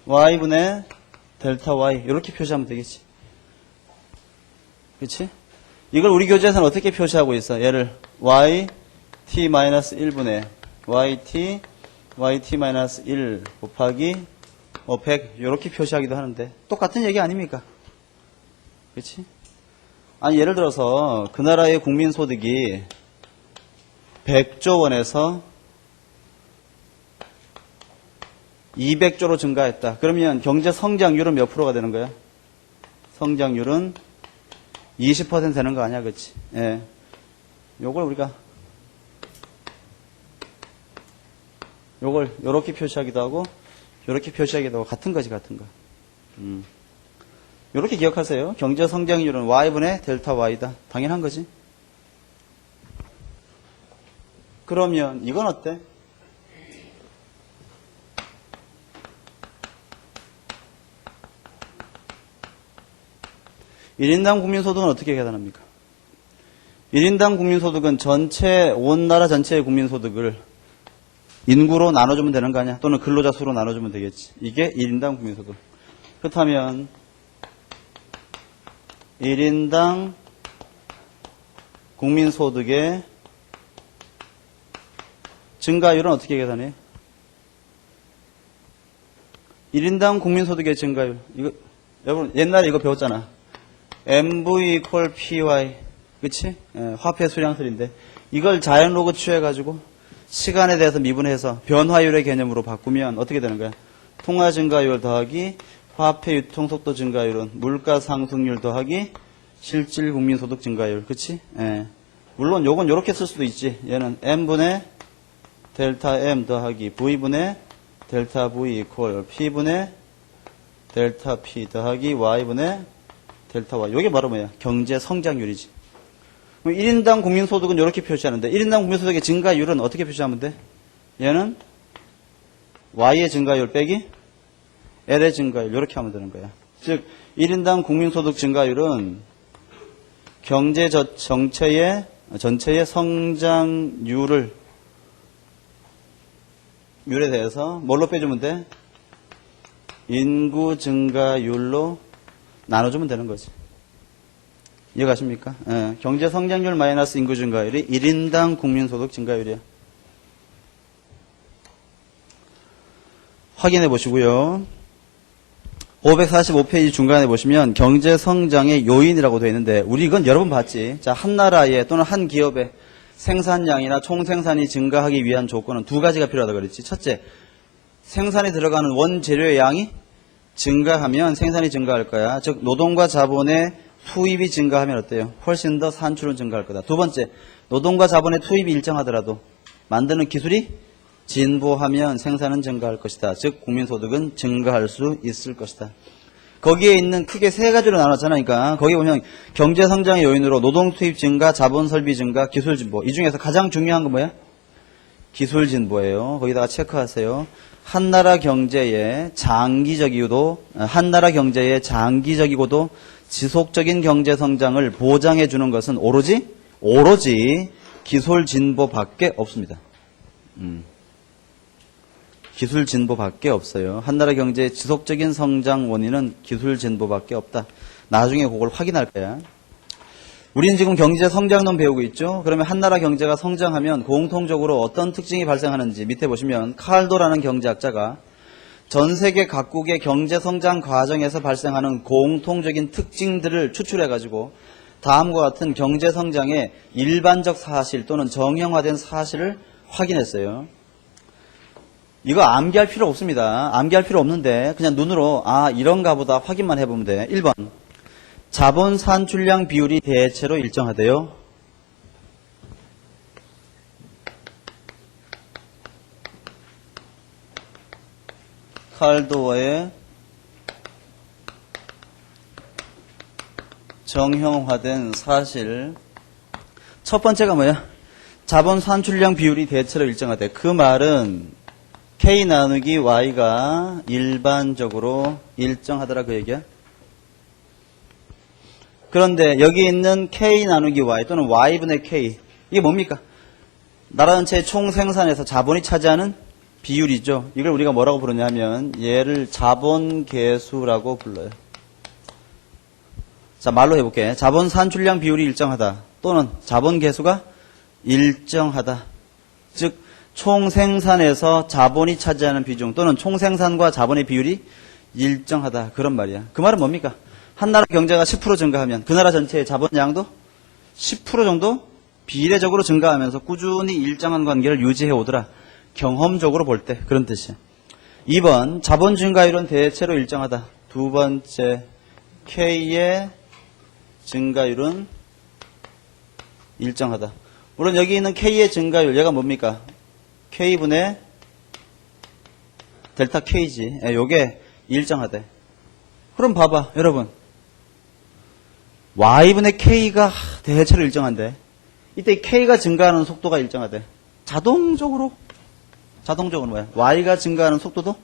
Y분의 델타 Y 이렇게 표시하면 되겠지. 그렇지? 이걸 우리 교재에서는 어떻게 표시하고 있어? 얘를 YT-1분의 YT-1 곱하기 100 이렇게 표시하기도 하는데 똑같은 얘기 아닙니까? 그렇지? 아니 예를 들어서 그 나라의 국민소득이 100조 원에서 200조로 증가했다. 그러면 경제 성장률은 몇 프로가 되는 거야? 성장률은 20% 되는 거 아니야, 그렇지? 예. 요걸 우리가 요걸 요렇게 표시하기도 하고 요렇게 표시하기도 하고 같은 거지, 같은 거. 요렇게 기억하세요. 경제 성장률은 Y분의 델타 Y다. 당연한 거지. 그러면 이건 어때? (1인당) 국민소득은 어떻게 계산합니까? 1인당 국민소득은 온 나라 전체의 국민소득을 인구로 나눠주면 되는 거 아니야? 또는 근로자 수로 나눠주면 되겠지. 이게 1인당 국민소득. 그렇다면 1인당 국민소득의 증가율은 어떻게 계산해? 1인당 국민소득의 증가율. 이거 여러분 옛날에 이거 배웠잖아. MV equal PY. 그치? 화폐 수량설인데 이걸 자연 로그 취해가지고 시간에 대해서 미분해서 변화율의 개념으로 바꾸면 어떻게 되는 거야? 통화 증가율 더하기 화폐 유통속도 증가율은 물가 상승률 더하기 실질 국민소득 증가율. 그치? 예. 물론 요건 요렇게 쓸 수도 있지. 얘는 M분의 델타 M 더하기 V분의 델타 V 이퀄 P분의 델타 P 더하기 Y분의 델타 Y. 요게 바로 뭐야? 경제 성장률이지. 1인당 국민소득은 이렇게 표시하는데 1인당 국민소득의 증가율은 어떻게 표시하면 돼? 얘는 Y의 증가율 빼기 L의 증가율 이렇게 하면 되는 거야. 즉 1인당 국민소득 증가율은 전체의 성장률에 대해서 뭘로 빼주면 돼? 인구 증가율로 나눠주면 되는 거지. 이해가십니까? 예, 경제 성장률 마이너스 인구 증가율이 1인당 국민소득 증가율이야. 확인해 보시고요. 545페이지 중간에 보시면 경제 성장의 요인이라고 되어 있는데 우리 이건 여러 번 봤지. 자, 한 나라의 또는 한 기업의 생산량이나 총생산이 증가하기 위한 조건은 두 가지가 필요하다고 그랬지. 첫째, 생산에 들어가는 원재료의 양이 증가하면 생산이 증가할 거야. 즉 노동과 자본의 투입이 증가하면 어때요? 훨씬 더 산출은 증가할 거다. 두 번째, 노동과 자본의 투입이 일정하더라도 만드는 기술이 진보하면 생산은 증가할 것이다. 즉 국민소득은 증가할 수 있을 것이다. 거기에 있는 크게 세 가지로 나눴잖아요. 그러니까 거기 보면 경제성장의 요인으로 노동투입 증가, 자본설비 증가, 기술진보. 이 중에서 가장 중요한 건 뭐야? 기술진보예요. 거기다가 체크하세요. 한나라 경제의 장기적이고도 지속적인 경제성장을 보장해 주는 것은 오로지 기술진보밖에 없습니다. 기술진보밖에 없어요. 한나라 경제의 지속적인 성장 원인은 기술진보밖에 없다. 나중에 그걸 확인할 거야. 우리는 지금 경제 성장론 배우고 있죠. 그러면 한나라 경제가 성장하면 공통적으로 어떤 특징이 발생하는지 밑에 보시면 칼도라는 경제학자가 전 세계 각국의 경제 성장 과정에서 발생하는 공통적인 특징들을 추출해가지고 다음과 같은 경제 성장의 일반적 사실 또는 정형화된 사실을 확인했어요. 이거 암기할 필요 없습니다. 암기할 필요 없는데 그냥 눈으로 이런가 보다 확인만 해보면 돼. 1번 자본 산출량 비율이 대체로 일정하대요. 칼도어의 정형화된 사실. 첫 번째가 뭐야? 자본 산출량 비율이 대체로 일정하대. 그 말은 K 나누기 Y가 일반적으로 일정하더라 그 얘기야. 그런데 여기 있는 K 나누기 Y 또는 Y분의 K 이게 뭡니까? 나라 전체의 총 생산에서 자본이 차지하는 비율이죠. 이걸 우리가 뭐라고 부르냐면 얘를 자본계수라고 불러요. 자, 말로 해볼게. 자본 산출량 비율이 일정하다 또는 자본계수가 일정하다. 즉 총 생산에서 자본이 차지하는 비중 또는 총 생산과 자본의 비율이 일정하다. 그런 말이야. 그 말은 뭡니까? 한나라 경제가 10% 증가하면 그 나라 전체의 자본량도 10% 정도 비례적으로 증가하면서 꾸준히 일정한 관계를 유지해 오더라. 경험적으로 볼 때 그런 뜻이야. 2번 자본 증가율은 대체로 일정하다. 두 번째 K의 증가율은 일정하다. 물론 여기 있는 K의 증가율 얘가 뭡니까? K분의 델타 K지. 요게 일정하대. 그럼 봐봐 여러분. Y분의 K가 대체로 일정한데 이때 K가 증가하는 속도가 일정하대. 자동적으로 뭐야? Y가 증가하는 속도도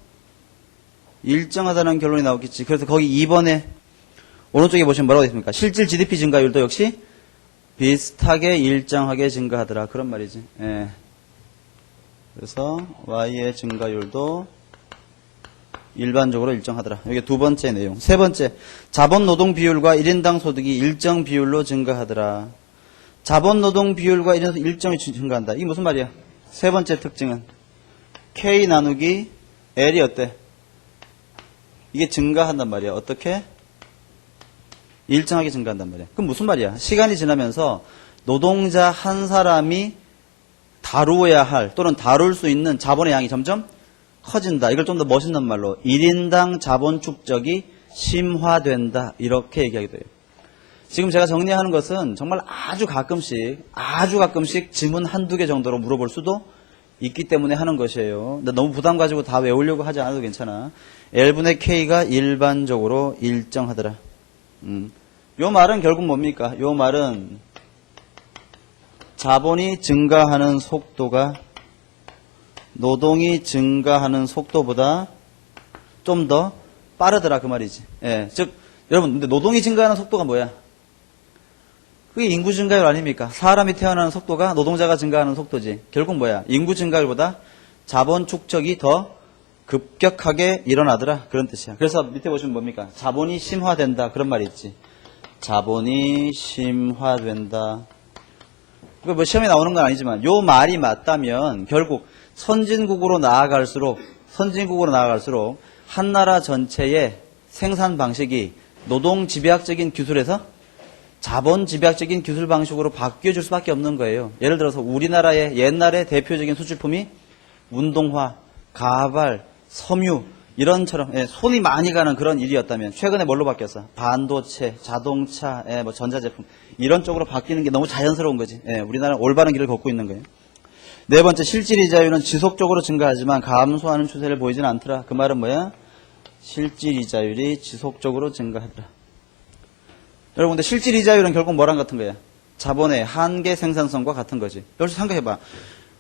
일정하다는 결론이 나오겠지. 그래서 거기 2번에 오른쪽에 보시면 뭐라고 되어 있습니까? 실질 GDP 증가율도 역시 비슷하게 일정하게 증가하더라. 그런 말이지. 예. 그래서 Y의 증가율도 일반적으로 일정하더라. 이게 두 번째 내용. 세 번째, 자본 노동 비율과 1인당 소득이 일정 비율로 증가하더라. 자본 노동 비율과 일정이 증가한다. 이게 무슨 말이야? 세 번째 특징은 K 나누기 L이 어때? 이게 증가한단 말이야. 어떻게? 일정하게 증가한단 말이야. 그럼 무슨 말이야? 시간이 지나면서 노동자 한 사람이 다루어야 할 또는 다룰 수 있는 자본의 양이 점점 커진다. 이걸 좀 더 멋있는 말로 1인당 자본 축적이 심화된다. 이렇게 얘기하기도 해요. 지금 제가 정리하는 것은 정말 아주 가끔씩 지문 한두 개 정도로 물어볼 수도 있기 때문에 하는 것이에요. 근데 너무 부담 가지고 다 외우려고 하지 않아도 괜찮아. L분의 K가 일반적으로 일정하더라. 요 말은 결국 뭡니까? 요 말은 자본이 증가하는 속도가 노동이 증가하는 속도보다 좀 더 빠르더라 그 말이지. 예, 즉 여러분 근데 노동이 증가하는 속도가 뭐야? 그게 인구 증가율 아닙니까? 사람이 태어나는 속도가 노동자가 증가하는 속도지. 결국 뭐야? 인구 증가율보다 자본 축적이 더 급격하게 일어나더라. 그런 뜻이야. 그래서 밑에 보시면 뭡니까? 자본이 심화된다. 그런 말이 있지. 자본이 심화된다. 뭐 시험에 나오는 건 아니지만 요 말이 맞다면 결국 선진국으로 나아갈수록 한나라 전체의 생산 방식이 노동 집약적인 기술에서 자본 집약적인 기술 방식으로 바뀌어질 수밖에 없는 거예요. 예를 들어서 우리나라의 옛날의 대표적인 수출품이 운동화, 가발, 섬유 이런처럼 손이 많이 가는 그런 일이었다면 최근에 뭘로 바뀌었어? 반도체, 자동차, 뭐 전자제품 이런 쪽으로 바뀌는 게 너무 자연스러운 거지. 우리나라는 올바른 길을 걷고 있는 거예요. 네 번째, 실질이자율은 지속적으로 증가하지만 감소하는 추세를 보이지는 않더라. 그 말은 뭐야? 실질이자율이 지속적으로 증가하더라. 여러분, 근데 실질이자율은 결국 뭐랑 같은 거야? 자본의 한계 생산성과 같은 거지. 여기서 생각해봐.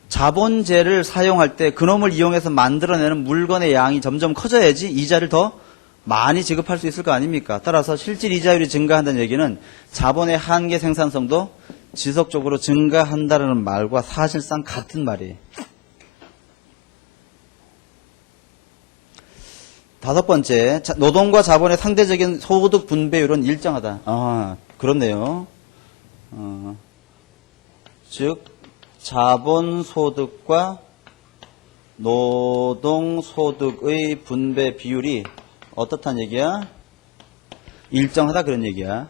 자본재를 사용할 때 그놈을 이용해서 만들어내는 물건의 양이 점점 커져야지 이자를 더 많이 지급할 수 있을 거 아닙니까? 따라서 실질 이자율이 증가한다는 얘기는 자본의 한계 생산성도 지속적으로 증가한다는 말과 사실상 같은 말이에요. 다섯 번째, 노동과 자본의 상대적인 소득 분배율은 일정하다. 그렇네요. 즉 자본소득과 노동소득의 분배 비율이 어떻다는 얘기야? 일정하다 그런 얘기야.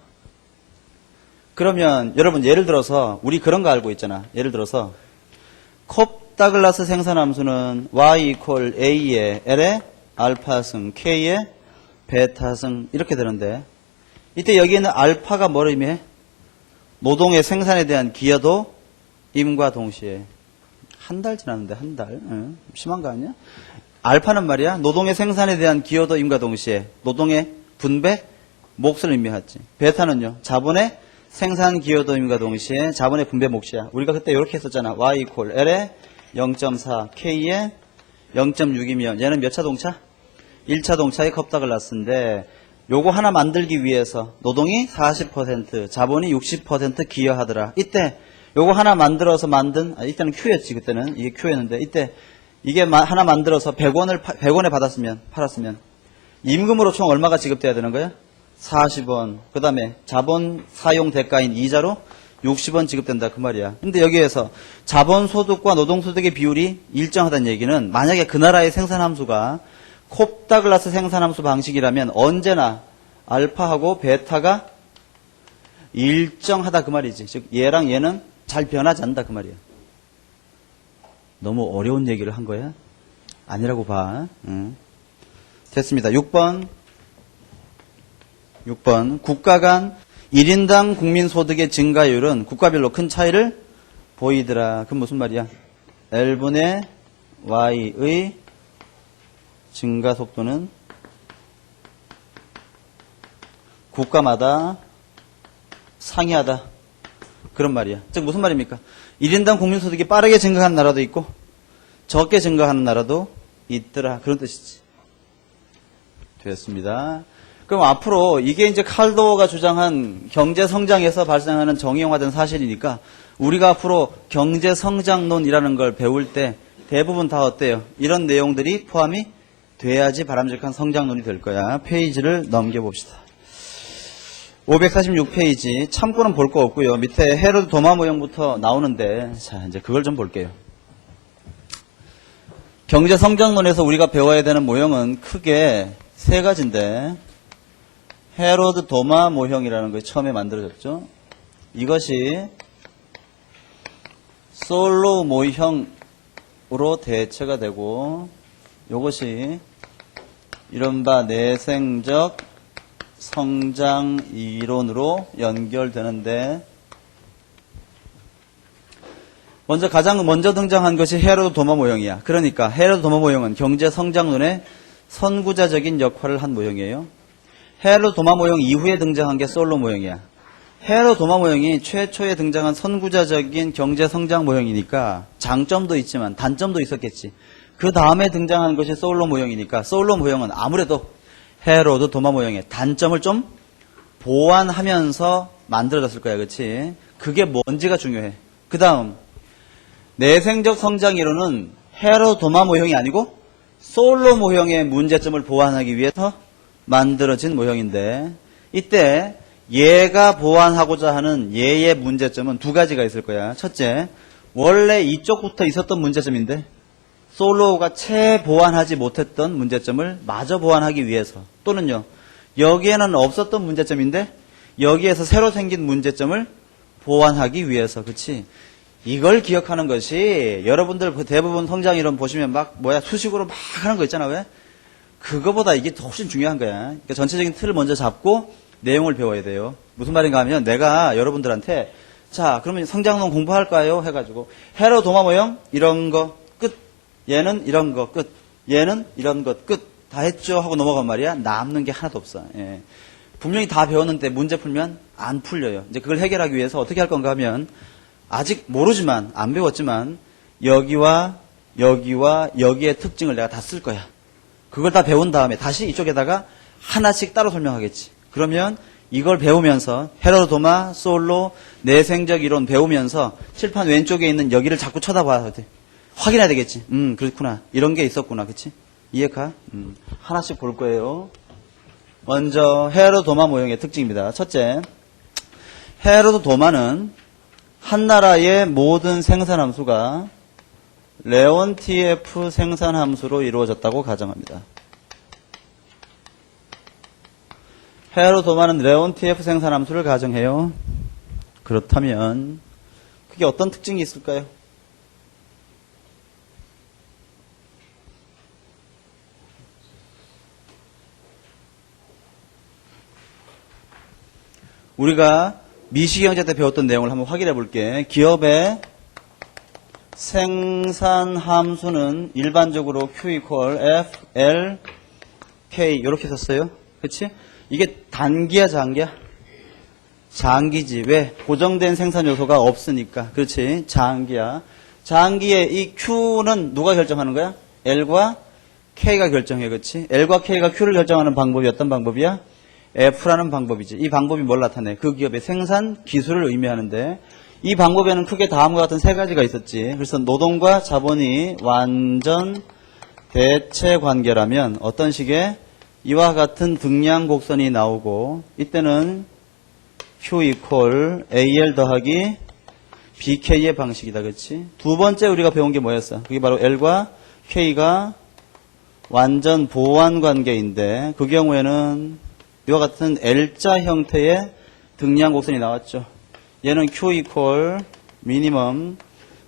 그러면 여러분 예를 들어서 우리 그런 거 알고 있잖아. 예를 들어서 콥다글라스 생산함수는 y equal a에 l에 알파승 k에 베타승 이렇게 되는데 이때 여기에는 알파가 뭘 의미해? 노동의 생산에 대한 기여도 임과 동시에 한 달 지났는데 한 달 심한 거 아니야? 알파는 말이야 노동의 생산에 대한 기여도 임과 동시에 노동의 분배 몫을 의미하지. 베타는요 자본의 생산 기여도 임과 동시에 자본의 분배 몫이야. 우리가 그때 이렇게 했었잖아. y equal l에 0.4 k에 0.6이면 얘는 몇 차 동차? 1차 동차의 컵다글라스인데 요거 하나 만들기 위해서 노동이 40% 자본이 60% 기여하더라. 이때 요거 하나 만들어서 만든 이때는 Q였지. 그때는 이게 Q였는데 이때 이게 하나 만들어서 100원에 팔았으면 임금으로 총 얼마가 지급돼야 되는 거야? 40원. 그 다음에 자본 사용 대가인 이자로 60원 지급된다 그 말이야. 근데 여기에서 자본소득과 노동소득의 비율이 일정하다는 얘기는 만약에 그 나라의 생산함수가 콥다글라스 생산함수 방식이라면 언제나 알파하고 베타가 일정하다 그 말이지. 즉 얘랑 얘는 잘 변하지 않는다 그 말이야. 너무 어려운 얘기를 한 거야? 아니라고 봐. 됐습니다. 6번 국가 간 1인당 국민소득의 증가율은 국가별로 큰 차이를 보이더라. 그건 무슨 말이야? L분의 Y의 증가 속도는 국가마다 상이하다. 그런 말이야. 즉 무슨 말입니까? 1인당 국민소득이 빠르게 증가하는 나라도 있고 적게 증가하는 나라도 있더라. 그런 뜻이지. 됐습니다. 그럼 앞으로 이게 이제 칼도어가 주장한 경제성장에서 발생하는 정의용화된 사실이니까 우리가 앞으로 경제성장론이라는 걸 배울 때 대부분 다 어때요? 이런 내용들이 포함이 돼야지 바람직한 성장론이 될 거야. 페이지를 넘겨봅시다. 546페이지 참고는 볼 거 없고요. 밑에 헤로드 도마 모형부터 나오는데 자 이제 그걸 좀 볼게요. 경제성장론에서 우리가 배워야 되는 모형은 크게 세 가지인데 헤로드 도마 모형이라는 것이 처음에 만들어졌죠. 이것이 솔로 모형으로 대체가 되고 이것이 이른바 내생적 성장 이론으로 연결되는데 가장 먼저 등장한 것이 헤로드 도마 모형이야. 그러니까 헤로드 도마 모형은 경제 성장론의 선구자적인 역할을 한 모형이에요. 헤로드 도마 모형 이후에 등장한 게 솔로 모형이야. 헤로드 도마 모형이 최초에 등장한 선구자적인 경제 성장 모형이니까 장점도 있지만 단점도 있었겠지. 그 다음에 등장한 것이 솔로 모형이니까 솔로 모형은 아무래도 헤로드 도마 모형의 단점을 좀 보완하면서 만들어졌을 거야. 그렇지? 그게 뭔지가 중요해. 그 다음 내생적 성장 이론은 헤로드 도마 모형이 아니고 솔로 모형의 문제점을 보완하기 위해서 만들어진 모형인데 이때 얘가 보완하고자 하는 얘의 문제점은 두 가지가 있을 거야. 첫째, 원래 이쪽부터 있었던 문제점인데 솔로가 채 보완하지 못했던 문제점을 마저 보완하기 위해서 또는요 여기에는 없었던 문제점인데 여기에서 새로 생긴 문제점을 보완하기 위해서. 그치? 이걸 기억하는 것이 여러분들 대부분 성장이론 보시면 막 수식으로 막 하는 거 있잖아. 왜? 그거보다 이게 훨씬 중요한 거야. 그러니까 전체적인 틀을 먼저 잡고 내용을 배워야 돼요. 무슨 말인가 하면 내가 여러분들한테 자, 그러면 성장론 공부할까요? 해가지고 헤로도마 모형 이런 거 끝. 얘는 이런 거 끝. 얘는 이런 것 끝. 다 했죠 하고 넘어간 말이야. 남는 게 하나도 없어. 예. 분명히 다 배웠는데 문제 풀면 안 풀려요. 이제 그걸 해결하기 위해서 어떻게 할 건가 하면 아직 모르지만 안 배웠지만 여기와 여기와 여기의 특징을 내가 다 쓸 거야. 그걸 다 배운 다음에 다시 이쪽에다가 하나씩 따로 설명하겠지. 그러면 이걸 배우면서 헤로도마, 솔로, 내생적 이론 배우면서 칠판 왼쪽에 있는 여기를 자꾸 쳐다봐야 돼. 확인해야 되겠지. 그렇구나. 이런 게 있었구나. 그치? 이해가? 하나씩 볼 거예요. 먼저 헤로도마 모형의 특징입니다. 첫째, 헤로도마는 한 나라의 모든 생산함수가 레온티에프 생산함수로 이루어졌다고 가정합니다. 헤로도마는 레온티에프 생산함수를 가정해요. 그렇다면 그게 어떤 특징이 있을까요? 우리가 미시경제 때 배웠던 내용을 한번 확인해 볼게. 기업의 생산 함수는 일반적으로 Q equal F, L, K 이렇게 썼어요. 그치? 이게 단기야 장기야? 장기지. 왜? 고정된 생산 요소가 없으니까. 그렇지? 장기야. 장기의 이 Q는 누가 결정하는 거야? L과 K가 결정해. 그렇지? L과 K가 Q를 결정하는 방법이 어떤 방법이야? F라는 방법이지. 이 방법이 뭘 나타내? 그 기업의 생산 기술을 의미하는데 이 방법에는 크게 다음과 같은 세 가지가 있었지. 그래서 노동과 자본이 완전 대체 관계라면 어떤 식의 이와 같은 등량 곡선이 나오고 이때는 Q equal AL 더하기 BK의 방식이다. 그렇지? 두 번째 우리가 배운 게 뭐였어? 그게 바로 L과 K가 완전 보완 관계인데 그 경우에는 이와 같은 L자 형태의 등량 곡선이 나왔죠. 얘는 Q equal minimum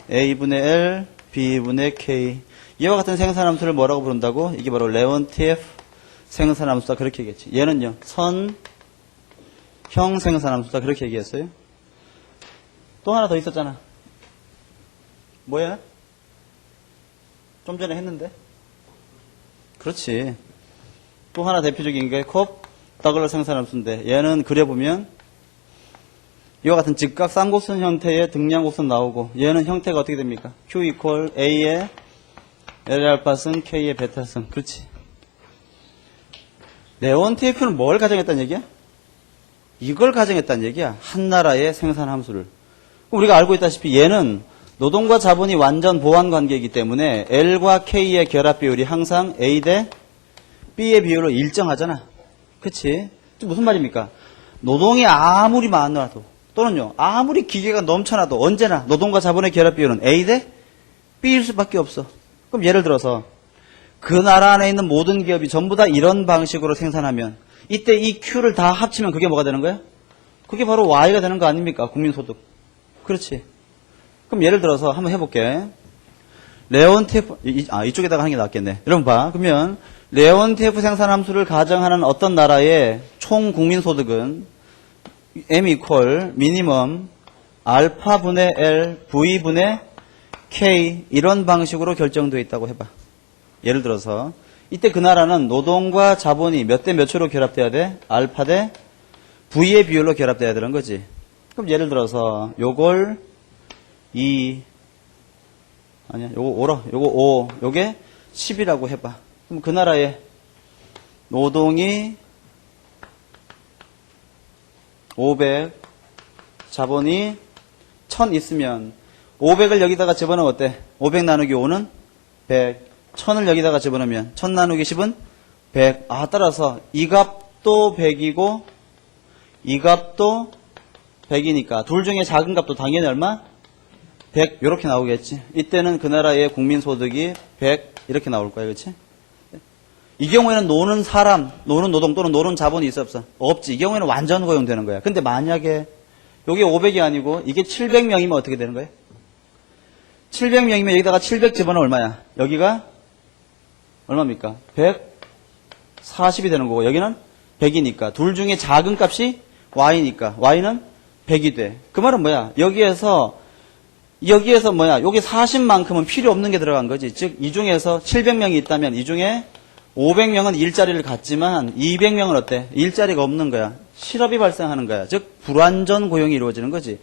A분의 L, B분의 K. 이와 같은 생산함수를 뭐라고 부른다고? 이게 바로 레온티에프 생산함수다. 그렇게 얘기했지. 얘는요, 선형 생산함수다. 그렇게 얘기했어요. 또 하나 더 있었잖아. 뭐야? 좀 전에 했는데? 그렇지. 또 하나 대표적인 게 콥 더글러 생산함수인데 얘는 그려보면 이와 같은 직각 쌍곡선 형태의 등량곡선 나오고 얘는 형태가 어떻게 됩니까? Q equal A의 L 알파승 K의 베타승. 그렇지. 레온티에프는 뭘 가정했다는 얘기야? 이걸 가정했다는 얘기야. 한 나라의 생산함수를. 우리가 알고 있다시피 얘는 노동과 자본이 완전 보완 관계이기 때문에 L과 K의 결합 비율이 항상 A 대 B의 비율로 일정하잖아. 그치? 무슨 말입니까? 노동이 아무리 많아도 또는요 아무리 기계가 넘쳐나도 언제나 노동과 자본의 결합 비율은 A 대 B일 수밖에 없어. 그럼 예를 들어서 그 나라 안에 있는 모든 기업이 전부 다 이런 방식으로 생산하면 이때 이 Q를 다 합치면 그게 뭐가 되는 거야? 그게 바로 Y가 되는 거 아닙니까? 국민소득. 그렇지. 그럼 예를 들어서 한번 해볼게. 레온티에프 이쪽에다가 하는 게 낫겠네. 여러분 봐. 그러면 레온티에프 생산함수를 가정하는 어떤 나라의 총 국민소득은 M equal 미니멈 알파분의 L V분의 K 이런 방식으로 결정되어 있다고 해봐. 예를 들어서 이때 그 나라는 노동과 자본이 몇 대 몇으로 결합돼야 돼? 알파 대 V의 비율로 결합돼야 되는 거지. 그럼 예를 들어서 요걸 2 아니야 요거 5라 요거 5 요게 10이라고 해봐. 그럼 그 나라의 노동이 500 자본이 1000 있으면 500을 여기다가 집어넣으면 어때? 500 나누기 5는 100 1000을 여기다가 집어넣으면 1000 나누기 10은 100. 따라서 이 값도 100이고 이 값도 100이니까 둘 중에 작은 값도 당연히 얼마? 100 이렇게 나오겠지. 이때는 그 나라의 국민소득이 100 이렇게 나올 거야. 그렇지? 이 경우에는 노는 사람, 노는 노동 또는 노는 자본이 있어 없어? 없지. 이 경우에는 완전 고용되는 거야. 근데 만약에 여기 500이 아니고 이게 700명이면 어떻게 되는 거야? 700명이면 여기다가 700 집어넣으면 얼마야? 여기가 얼마입니까? 100 40이 되는 거고 여기는 100이니까 둘 중에 작은 값이 y니까 y는 100이 돼. 그 말은 뭐야? 여기에서 뭐야? 여기 40만큼은 필요 없는 게 들어간 거지. 즉 이 중에서 700명이 있다면 이 중에 500명은 일자리를 갖지만 200명은 어때? 일자리가 없는 거야. 실업이 발생하는 거야. 즉 불완전 고용이 이루어지는 거지.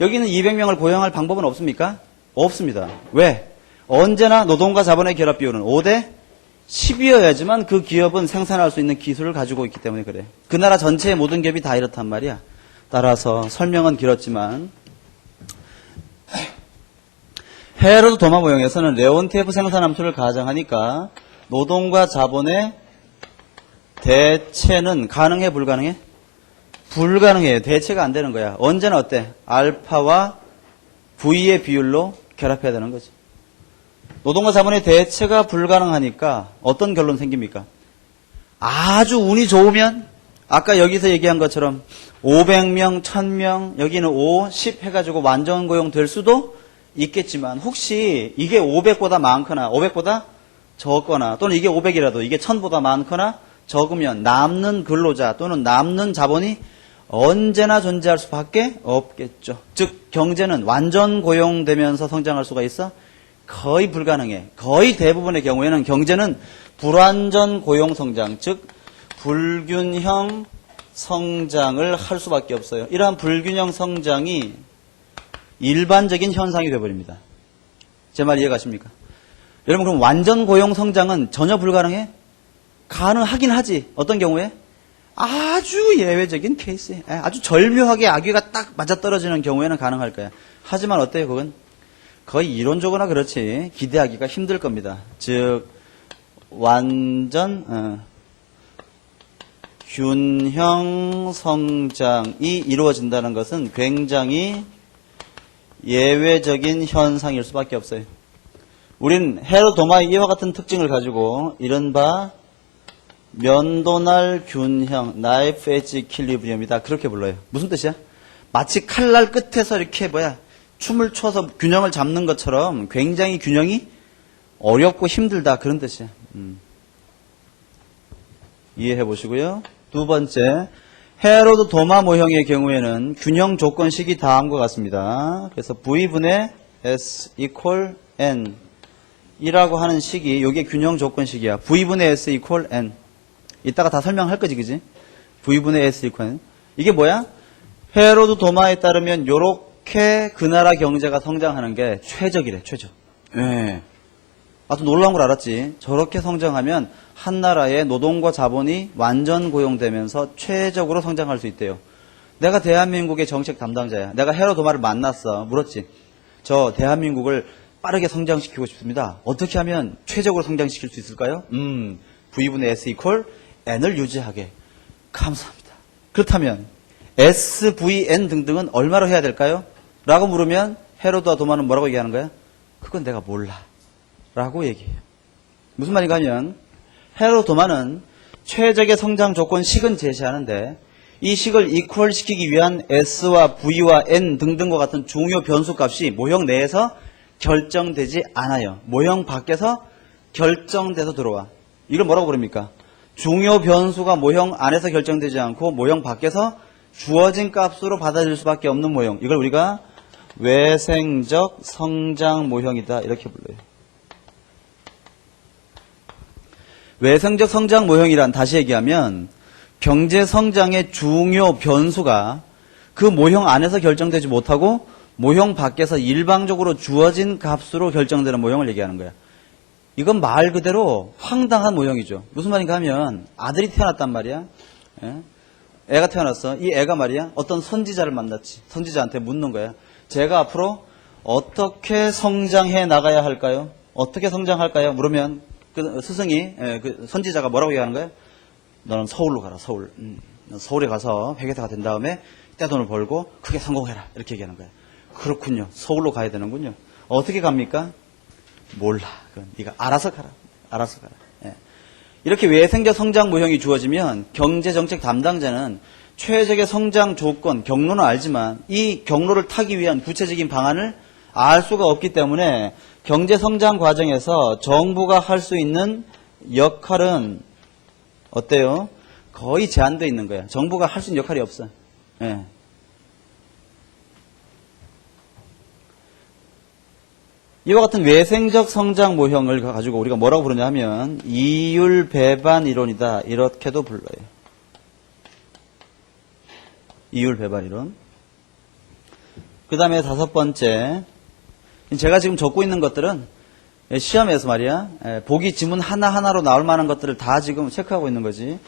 여기는 200명을 고용할 방법은 없습니까? 없습니다. 왜? 언제나 노동과 자본의 결합 비율은 5대 10이어야지만 그 기업은 생산할 수 있는 기술을 가지고 있기 때문에 그래. 그 나라 전체의 모든 기업이 다 이렇단 말이야. 따라서 설명은 길었지만 헤로드 도마 모형에서는 레온티에프 생산함수를 가정하니까 노동과 자본의 대체는 가능해 불가능해? 불가능해요. 대체가 안 되는 거야. 언제나 어때? 알파와 V의 비율로 결합해야 되는 거지. 노동과 자본의 대체가 불가능하니까 어떤 결론 생깁니까? 아주 운이 좋으면 아까 여기서 얘기한 것처럼 500명, 1000명, 여기는 5, 10 해가지고 완전 고용 될 수도 있겠지만 혹시 이게 500보다 많거나 500보다 적거나 또는 이게 500이라도 이게 1000보다 많거나 적으면 남는 근로자 또는 남는 자본이 언제나 존재할 수밖에 없겠죠. 즉 경제는 완전 고용되면서 성장할 수가 있어? 거의 불가능해. 거의 대부분의 경우에는 경제는 불완전 고용 성장, 즉 불균형 성장을 할 수밖에 없어요. 이러한 불균형 성장이 일반적인 현상이 되어버립니다. 제 말 이해가십니까? 여러분 그럼 완전 고용 성장은 전혀 불가능해? 가능하긴 하지. 어떤 경우에? 아주 예외적인 케이스에 아주 절묘하게 아귀가 딱 맞아떨어지는 경우에는 가능할 거야. 하지만 어때요 그건? 거의 이론적으로나 그렇지 기대하기가 힘들 겁니다. 즉 완전 균형 성장이 이루어진다는 것은 굉장히 예외적인 현상일 수밖에 없어요. 우린 헤로드 도마의 이와 같은 특징을 가지고 이른바 면도날 균형, 나이프 엣지 이퀄리브리엄이다. 그렇게 불러요. 무슨 뜻이야? 마치 칼날 끝에서 이렇게 춤을 춰서 균형을 잡는 것처럼 굉장히 균형이 어렵고 힘들다. 그런 뜻이야. 이해해 보시고요. 두 번째, 헤로드 도마 모형의 경우에는 균형 조건식이 다음과 같습니다. 그래서 V분의 S equal N 이라고 하는 식이 이게 균형 조건식이야. V분의 S equal N. 이따가 다 설명할 거지, 그지? V분의 S equal N. 이게 뭐야? 헤로드 도마에 따르면 요렇게 그 나라 경제가 성장하는 게 최적이래, 최적. 예. 아주 놀라운 걸 알았지. 저렇게 성장하면 한 나라의 노동과 자본이 완전 고용되면서 최적으로 성장할 수 있대요. 내가 대한민국의 정책 담당자야. 내가 헤로드 도마를 만났어. 물었지. 저 대한민국을 빠르게 성장시키고 싶습니다. 어떻게 하면 최적으로 성장시킬 수 있을까요? V분의 S equal N을 유지하게. 감사합니다. 그렇다면 SVN 등등은 얼마로 해야 될까요? 라고 물으면 헤로드와 도마는 뭐라고 얘기하는 거야? 그건 내가 몰라. 라고 얘기해요. 무슨 말인가 하면 헤로드 도마는 최적의 성장 조건 식은 제시하는데 이 식을 이퀄 시키기 위한 S와 V와 N 등등과 같은 중요 변수 값이 모형 내에서 결정되지 않아요. 모형 밖에서 결정돼서 들어와. 이걸 뭐라고 부릅니까? 중요 변수가 모형 안에서 결정되지 않고 모형 밖에서 주어진 값으로 받아들일 수밖에 없는 모형. 이걸 우리가 외생적 성장 모형이다. 이렇게 불러요. 외생적 성장 모형이란 다시 얘기하면 경제 성장의 중요 변수가 그 모형 안에서 결정되지 못하고 모형 밖에서 일방적으로 주어진 값으로 결정되는 모형을 얘기하는 거야. 이건 말 그대로 황당한 모형이죠. 무슨 말인가 하면 아들이 태어났단 말이야. 예? 애가 태어났어. 이 애가 말이야 어떤 선지자를 만났지. 선지자한테 묻는 거야. 제가 앞으로 어떻게 성장해 나가야 할까요? 어떻게 성장할까요? 물으면 그 스승이 그 선지자가 뭐라고 얘기하는 거야? 너는 서울로 가라. 서울. 서울에 가서 회계사가 된 다음에 떼돈을 벌고 크게 성공해라. 이렇게 얘기하는 거야. 그렇군요. 서울로 가야 되는군요. 어떻게 갑니까? 몰라. 그건 네가 알아서 가라. 알아서 가라. 예. 이렇게 외생적 성장 모형이 주어지면 경제정책 담당자는 최적의 성장 조건, 경로는 알지만 이 경로를 타기 위한 구체적인 방안을 알 수가 없기 때문에 경제 성장 과정에서 정부가 할 수 있는 역할은 어때요? 거의 제한되어 있는 거야. 정부가 할 수 있는 역할이 없어. 예. 이와 같은 외생적 성장 모형을 가지고 우리가 뭐라고 부르냐 하면 이율 배반 이론이다. 이렇게도 불러요. 이율 배반 이론. 그 다음에 5번째. 제가 지금 적고 있는 것들은 시험에서 말이야. 보기 지문 하나하나로 나올 만한 것들을 다 지금 체크하고 있는 거지.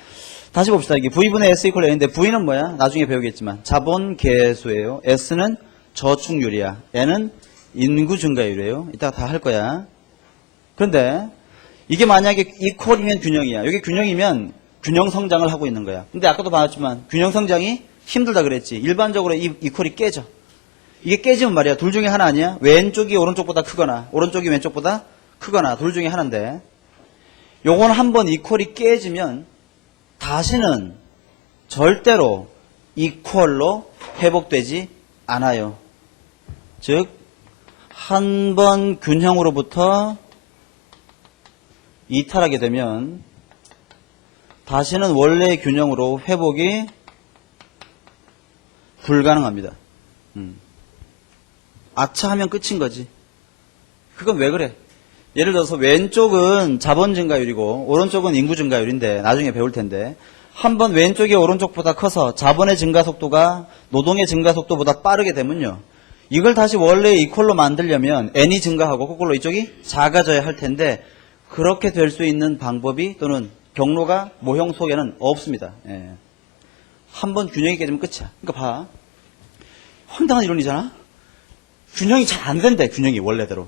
다시 봅시다. 이게 V분의 S 이퀄 N인데 V는 뭐야? 나중에 배우겠지만 자본 계수예요. S는 저축률이야. N은 인구 증가율이에요. 이따가 다 할 거야. 그런데 이게 만약에 이퀄이면 균형이야. 여기 균형이면 균형 성장을 하고 있는 거야. 근데 아까도 봤지만 균형 성장이 힘들다 그랬지. 일반적으로 이 이퀄이 깨져. 이게 깨지면 말이야. 둘 중에 하나 아니야? 왼쪽이 오른쪽보다 크거나 오른쪽이 왼쪽보다 크거나 둘 중에 하나인데 요건 한번 이퀄이 깨지면 다시는 절대로 이퀄로 회복되지 않아요. 즉 한 번 균형으로부터 이탈하게 되면 다시는 원래의 균형으로 회복이 불가능합니다. 아차 하면 끝인 거지. 그건 왜 그래? 예를 들어서 왼쪽은 자본 증가율이고 오른쪽은 인구 증가율인데 나중에 배울 텐데 한번 왼쪽이 오른쪽보다 커서 자본의 증가 속도가 노동의 증가 속도보다 빠르게 되면요. 이걸 다시 원래의 이퀄로 만들려면 n이 증가하고 거꾸로 이쪽이 작아져야 할 텐데 그렇게 될 수 있는 방법이 또는 경로가 모형 속에는 없습니다. 예. 한번 균형이 깨지면 끝이야. 그러니까 봐. 황당한 이론이잖아. 균형이 잘 안 된대. 균형이 원래대로.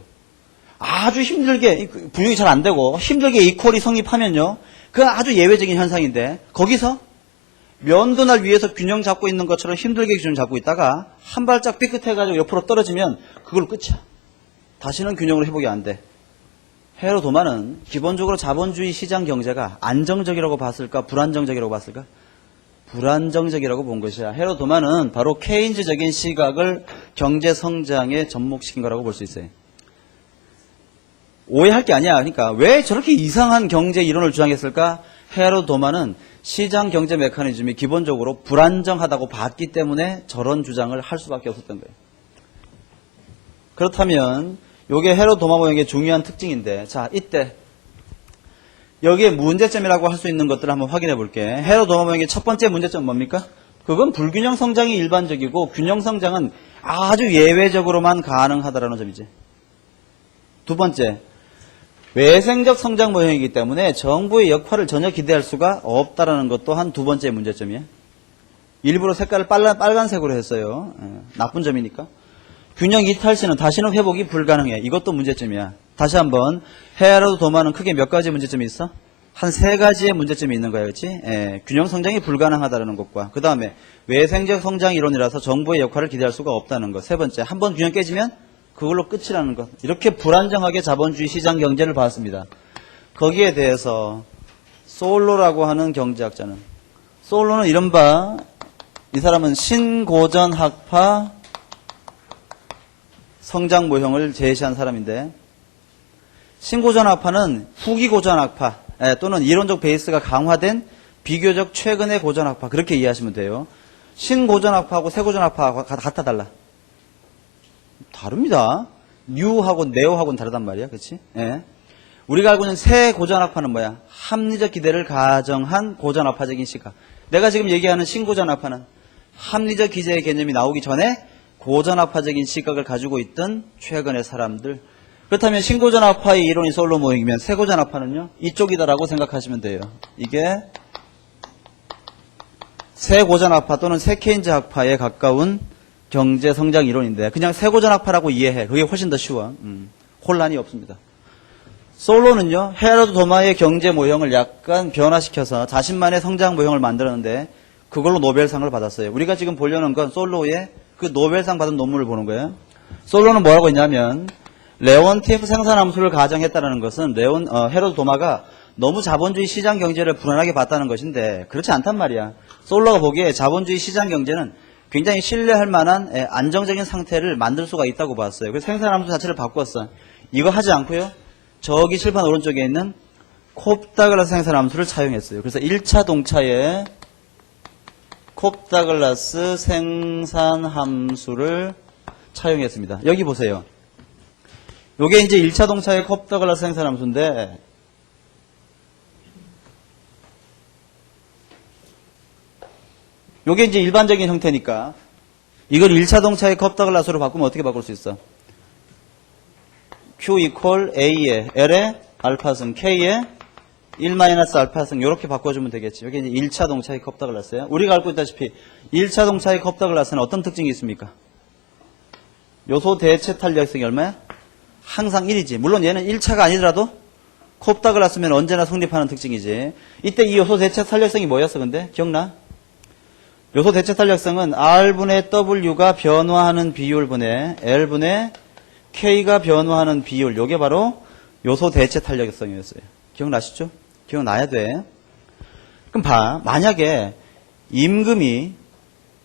아주 힘들게 균형이 잘 안 되고 힘들게 이퀄이 성립하면요. 그건 아주 예외적인 현상인데 거기서 면도날 위에서 균형 잡고 있는 것처럼 힘들게 균형 잡고 있다가 한 발짝 삐끗해가지고 옆으로 떨어지면 그걸로 끝이야. 다시는 균형으로 회복이 안 돼. 헤로 도마는 기본적으로 자본주의 시장 경제가 안정적이라고 봤을까 불안정적이라고 봤을까? 불안정적이라고 본 것이야. 헤로 도마는 바로 케인즈적인 시각을 경제 성장에 접목시킨 거라고 볼 수 있어요. 오해할 게 아니야. 그러니까 왜 저렇게 이상한 경제 이론을 주장했을까? 헤로 도마는 시장 경제 메커니즘이 기본적으로 불안정하다고 봤기 때문에 저런 주장을 할 수밖에 없었던 거예요. 그렇다면 이게 헤로 도마 모형의 중요한 특징인데 자 이때 여기에 문제점이라고 할 수 있는 것들을 한번 확인해 볼게. 헤로 도마 모형의 첫 번째 문제점은 뭡니까? 그건 불균형 성장이 일반적이고 균형 성장은 아주 예외적으로만 가능하다라는 점이지. 두 번째, 외생적 성장 모형이기 때문에 정부의 역할을 전혀 기대할 수가 없다라는 것 또한 두 번째 문제점이에요. 일부러 색깔을 빨간색으로 했어요. 나쁜 점이니까. 균형 이탈 시는 다시는 회복이 불가능해. 이것도 문제점이야. 다시 한번 헤로 도마는 크게 몇 가지 문제점이 있어? 한 3가지의 문제점이 있는 거야. 그렇지? 균형 성장이 불가능하다는 것과 그 다음에 외생적 성장 이론이라서 정부의 역할을 기대할 수가 없다는 것. 세 번째, 한번 균형 깨지면 그걸로 끝이라는 것. 이렇게 불안정하게 자본주의 시장 경제를 봤습니다. 거기에 대해서 솔로라고 하는 경제학자는 솔로는 이른바 이 사람은 신고전학파 성장 모형을 제시한 사람인데 신고전학파는 후기고전학파 또는 이론적 베이스가 강화된 비교적 최근의 고전학파 그렇게 이해하시면 돼요. 신고전학파하고 새고전학파하고 같아 달라? 다릅니다. 뉴하고 네오하고는 다르단 말이야. 그렇지? 예. 우리가 알고 있는 새 고전학파는 뭐야? 합리적 기대를 가정한 고전학파적인 시각. 내가 지금 얘기하는 신고전학파는 합리적 기대의 개념이 나오기 전에 고전학파적인 시각을 가지고 있던 최근의 사람들. 그렇다면 신고전학파의 이론이 솔로 모형이면 새고전학파는요? 이쪽이다라고 생각하시면 돼요. 이게 새고전학파 또는 새케인즈학파에 가까운 경제 성장 이론인데 그냥 새고전학파라고 이해해. 그게 훨씬 더 쉬워. 혼란이 없습니다. 솔로는요. 헤로드 도마의 경제 모형을 약간 변화시켜서 자신만의 성장 모형을 만들었는데 그걸로 노벨상을 받았어요. 우리가 지금 보려는 건 솔로의 그 노벨상 받은 논문을 보는 거예요. 솔로는 뭐라고 했냐면 레온티에프 생산함수를 가정했다는 것은 헤로드 도마가 너무 자본주의 시장 경제를 불안하게 봤다는 것인데 그렇지 않단 말이야. 솔로가 보기에 자본주의 시장 경제는 굉장히 신뢰할 만한 안정적인 상태를 만들 수가 있다고 봤어요. 그래서 생산함수 자체를 바꿨어. 이거 하지 않고요. 저기 칠판 오른쪽에 있는 콥다글라스 생산함수를 차용했어요. 그래서 1차 동차에 콥다글라스 생산함수를 차용했습니다. 여기 보세요. 요게 이제 1차 동차의 콥다글라스 생산함수인데 요게 이제 일반적인 형태니까 이걸 1차 동차의 컵다글라스로 바꾸면 어떻게 바꿀 수 있어? Q equal A에 L에 알파승 K에 1-알파승 이렇게 바꿔주면 되겠지. 여기 이제 1차 동차의 컵다글라스예요. 우리가 알고 있다시피 1차 동차의 컵다글라스는 어떤 특징이 있습니까? 요소 대체 탄력성이 얼마야? 항상 1이지. 물론 얘는 1차가 아니더라도 컵다글라스면 언제나 성립하는 특징이지. 이때 이 요소 대체 탄력성이 뭐였어 근데? 기억나? 요소 대체 탄력성은 R분의 W가 변화하는 비율분의 L분의 K가 변화하는 비율. 요게 바로 요소 대체 탄력성이었어요. 기억나시죠? 기억나야 돼. 그럼 봐. 만약에 임금이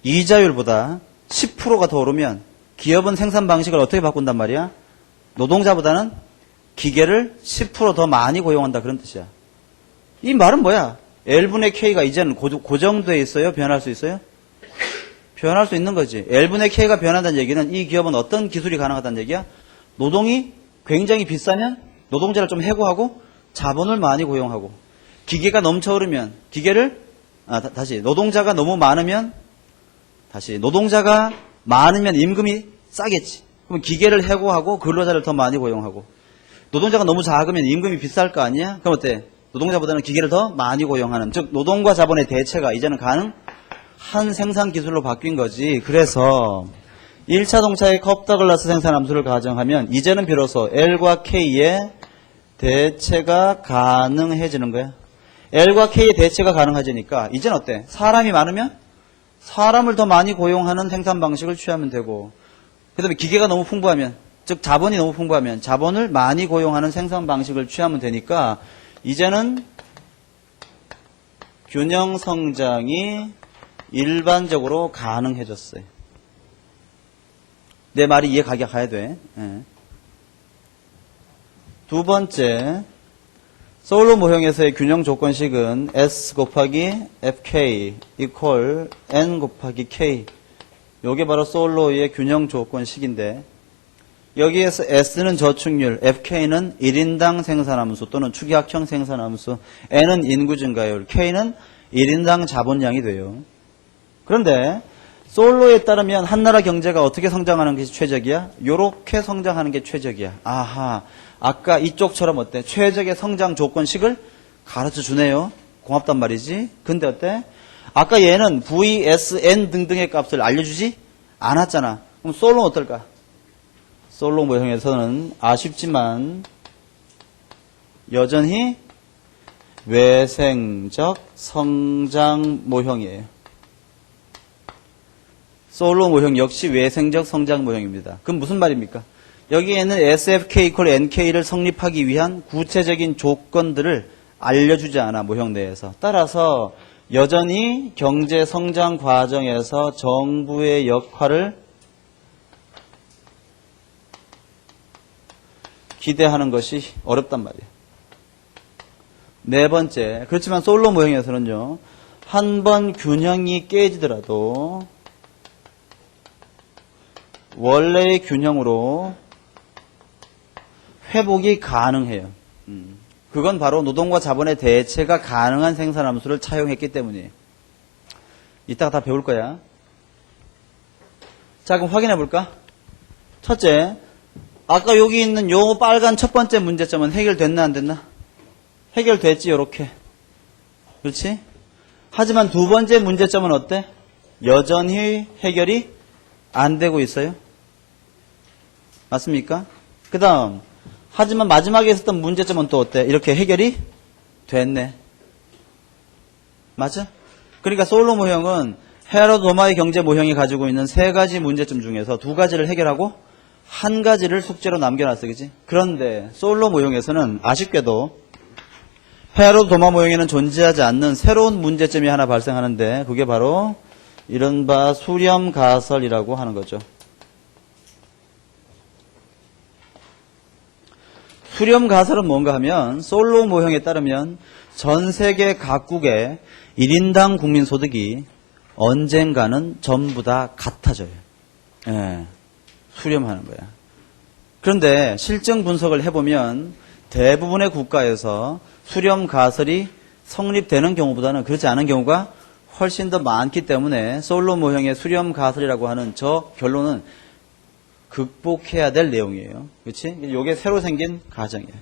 이자율보다 10%가 더 오르면 기업은 생산 방식을 어떻게 바꾼단 말이야? 노동자보다는 기계를 10% 더 많이 고용한다 그런 뜻이야. 이 말은 뭐야? L분의 K가 이제는 고정되어 있어요? 변할 수 있어요? 변할 수 있는 거지. L분의 K가 변한다는 얘기는 이 기업은 어떤 기술이 가능하다는 얘기야? 노동이 굉장히 비싸면 노동자를 좀 해고하고 자본을 많이 고용하고 기계가 넘쳐 흐르면 기계를 노동자가 너무 많으면 노동자가 많으면 임금이 싸겠지. 그럼 기계를 해고하고 근로자를 더 많이 고용하고 노동자가 너무 작으면 임금이 비쌀 거 아니야? 그럼 어때? 노동자보다는 기계를 더 많이 고용하는, 즉 노동과 자본의 대체가 이제는 가능한 생산 기술로 바뀐 거지. 그래서 1차 동차의 컵다글라스 생산함수를 가정하면 이제는 비로소 L과 K의 대체가 가능해지는 거야. L과 K의 대체가 가능해지니까 이제는 어때? 사람이 많으면 사람을 더 많이 고용하는 생산 방식을 취하면 되고, 그 다음에 기계가 너무 풍부하면, 즉 자본이 너무 풍부하면 자본을 많이 고용하는 생산 방식을 취하면 되니까 이제는 균형 성장이 일반적으로 가능해졌어요. 내 말이 이해 가야 돼. 예. 두 번째, 솔로 모형에서의 균형 조건식은 S 곱하기 FK equal N 곱하기 K. 요게 바로 솔로의 균형 조건식인데, 여기에서 S는 저축률, FK는 1인당 생산함수 또는 축약형 생산함수, N은 인구 증가율, K는 1인당 자본량이 돼요. 그런데 솔로에 따르면 한나라 경제가 어떻게 성장하는 것이 최적이야? 요렇게 성장하는 게 최적이야. 아하, 아까 이쪽처럼 어때? 최적의 성장 조건식을 가르쳐 주네요. 고맙단 말이지. 근데 어때? 아까 얘는 V, S, N 등등의 값을 알려주지 않았잖아. 그럼 솔로는 어떨까? 솔로 모형에서는 아쉽지만 여전히 외생적 성장 모형이에요. 솔로 모형 역시 외생적 성장 모형입니다. 그럼 무슨 말입니까? 여기에는 SFK equal NK를 성립하기 위한 구체적인 조건들을 알려주지 않아, 모형 내에서. 따라서 여전히 경제 성장 과정에서 정부의 역할을 기대하는 것이 어렵단 말이에요. 네 번째, 그렇지만 솔로 모형에서는요, 한 번 균형이 깨지더라도 원래의 균형으로 회복이 가능해요. 그건 바로 노동과 자본의 대체가 가능한 생산함수를 차용했기 때문이에요. 이따가 다 배울 거야. 자, 그럼 확인해 볼까? 첫째, 아까 여기 있는 요 빨간 첫 번째 문제점은 해결됐나 안 됐나? 해결됐지, 요렇게. 그렇지? 하지만 두 번째 문제점은 어때? 여전히 해결이 안 되고 있어요. 맞습니까? 그 다음, 하지만 마지막에 있었던 문제점은 또 어때? 이렇게 해결이 됐네. 맞아? 그러니까 솔로 모형은 헤라도 도마의 경제 모형이 가지고 있는 세 가지 문제점 중에서 두 가지를 해결하고 한 가지를 숙제로 남겨놨어, 그지? 그런데 솔로 모형에서는 아쉽게도 헤라도 도마 모형에는 존재하지 않는 새로운 문제점이 하나 발생하는데, 그게 바로 이른바 수렴 가설이라고 하는 거죠. 수렴 가설은 뭔가 하면 솔로우 모형에 따르면 전 세계 각국의 1인당 국민소득이 언젠가는 전부 다 같아져요. 예, 수렴하는 거야. 그런데 실증 분석을 해보면 대부분의 국가에서 수렴 가설이 성립되는 경우보다는 그렇지 않은 경우가 훨씬 더 많기 때문에 솔로 모형의 수렴 가설이라고 하는 저 결론은 극복해야 될 내용이에요. 그렇지? 이게 새로 생긴 가정이에요.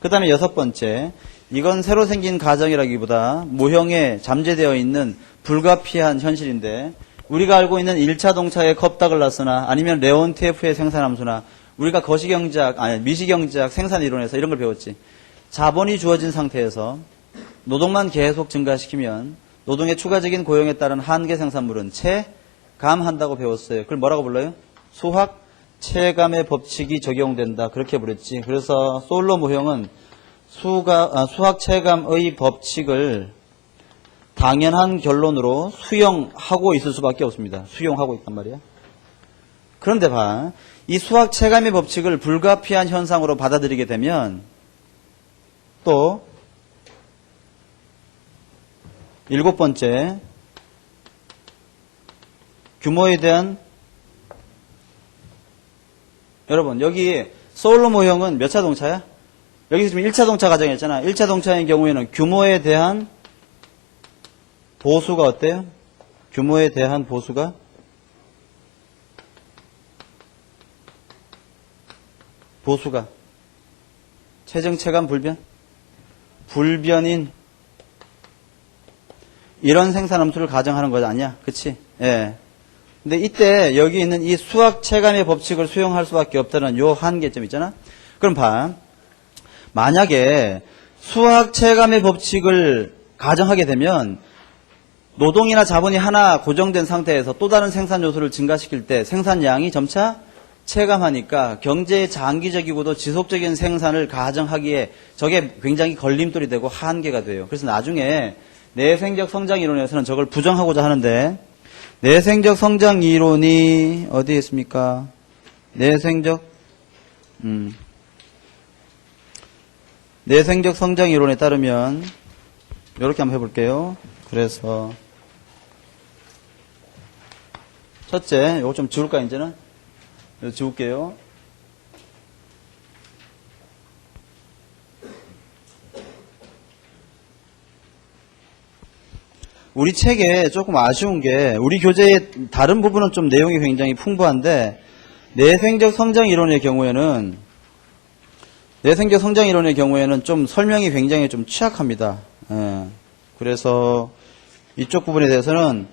그 다음에 6번째, 이건 새로 생긴 가정이라기보다 모형에 잠재되어 있는 불가피한 현실인데 우리가 알고 있는 1차 동차의 컵다글라스나 아니면 레온티에프의 생산함수나 우리가 거시경제학, 아니 미시경제학 생산이론에서 이런 걸 배웠지. 자본이 주어진 상태에서 노동만 계속 증가시키면 노동의 추가적인 고용에 따른 한계 생산물은 체감한다고 배웠어요. 그걸 뭐라고 불러요? 수학 체감의 법칙이 적용된다. 그렇게 부르지. 그래서 솔로 모형은 수학 체감의 법칙을 당연한 결론으로 수용하고 있을 수밖에 없습니다. 수용하고 있단 말이야. 그런데 봐. 이 수학 체감의 법칙을 불가피한 현상으로 받아들이게 되면 또 7번째, 규모에 대한 여러분 여기 솔로 모형은 몇 차 동차야? 여기서 지금 1차 동차 가정이었잖아. 1차 동차인 경우에는 규모에 대한 보수가 어때요? 규모에 대한 보수가 체증 체감 불변? 불변인 이런 생산함수를 가정하는 거 아니야? 그치? 예. 근데 이때 여기 있는 이 수학 체감의 법칙을 수용할 수밖에 없다는 요 한계점 있잖아? 그럼 봐. 만약에 수학 체감의 법칙을 가정하게 되면 노동이나 자본이 하나 고정된 상태에서 또 다른 생산 요소를 증가시킬 때 생산량이 점차 체감하니까 경제의 장기적이고도 지속적인 생산을 가정하기에 저게 굉장히 걸림돌이 되고 한계가 돼요. 그래서 나중에 내생적 성장 이론에서는 저걸 부정하고자 하는데 내생적 성장 이론이 어디에 있습니까? 내생적 성장 이론에 따르면 이렇게 한번 해볼게요. 그래서 첫째, 이거 좀 지울까 이제는? 이거 지울게요. 우리 책에 조금 아쉬운 게 우리 교재의 다른 부분은 좀 내용이 굉장히 풍부한데 내생적 성장 이론의 경우에는 좀 설명이 굉장히 좀 취약합니다. 예. 그래서 이쪽 부분에 대해서는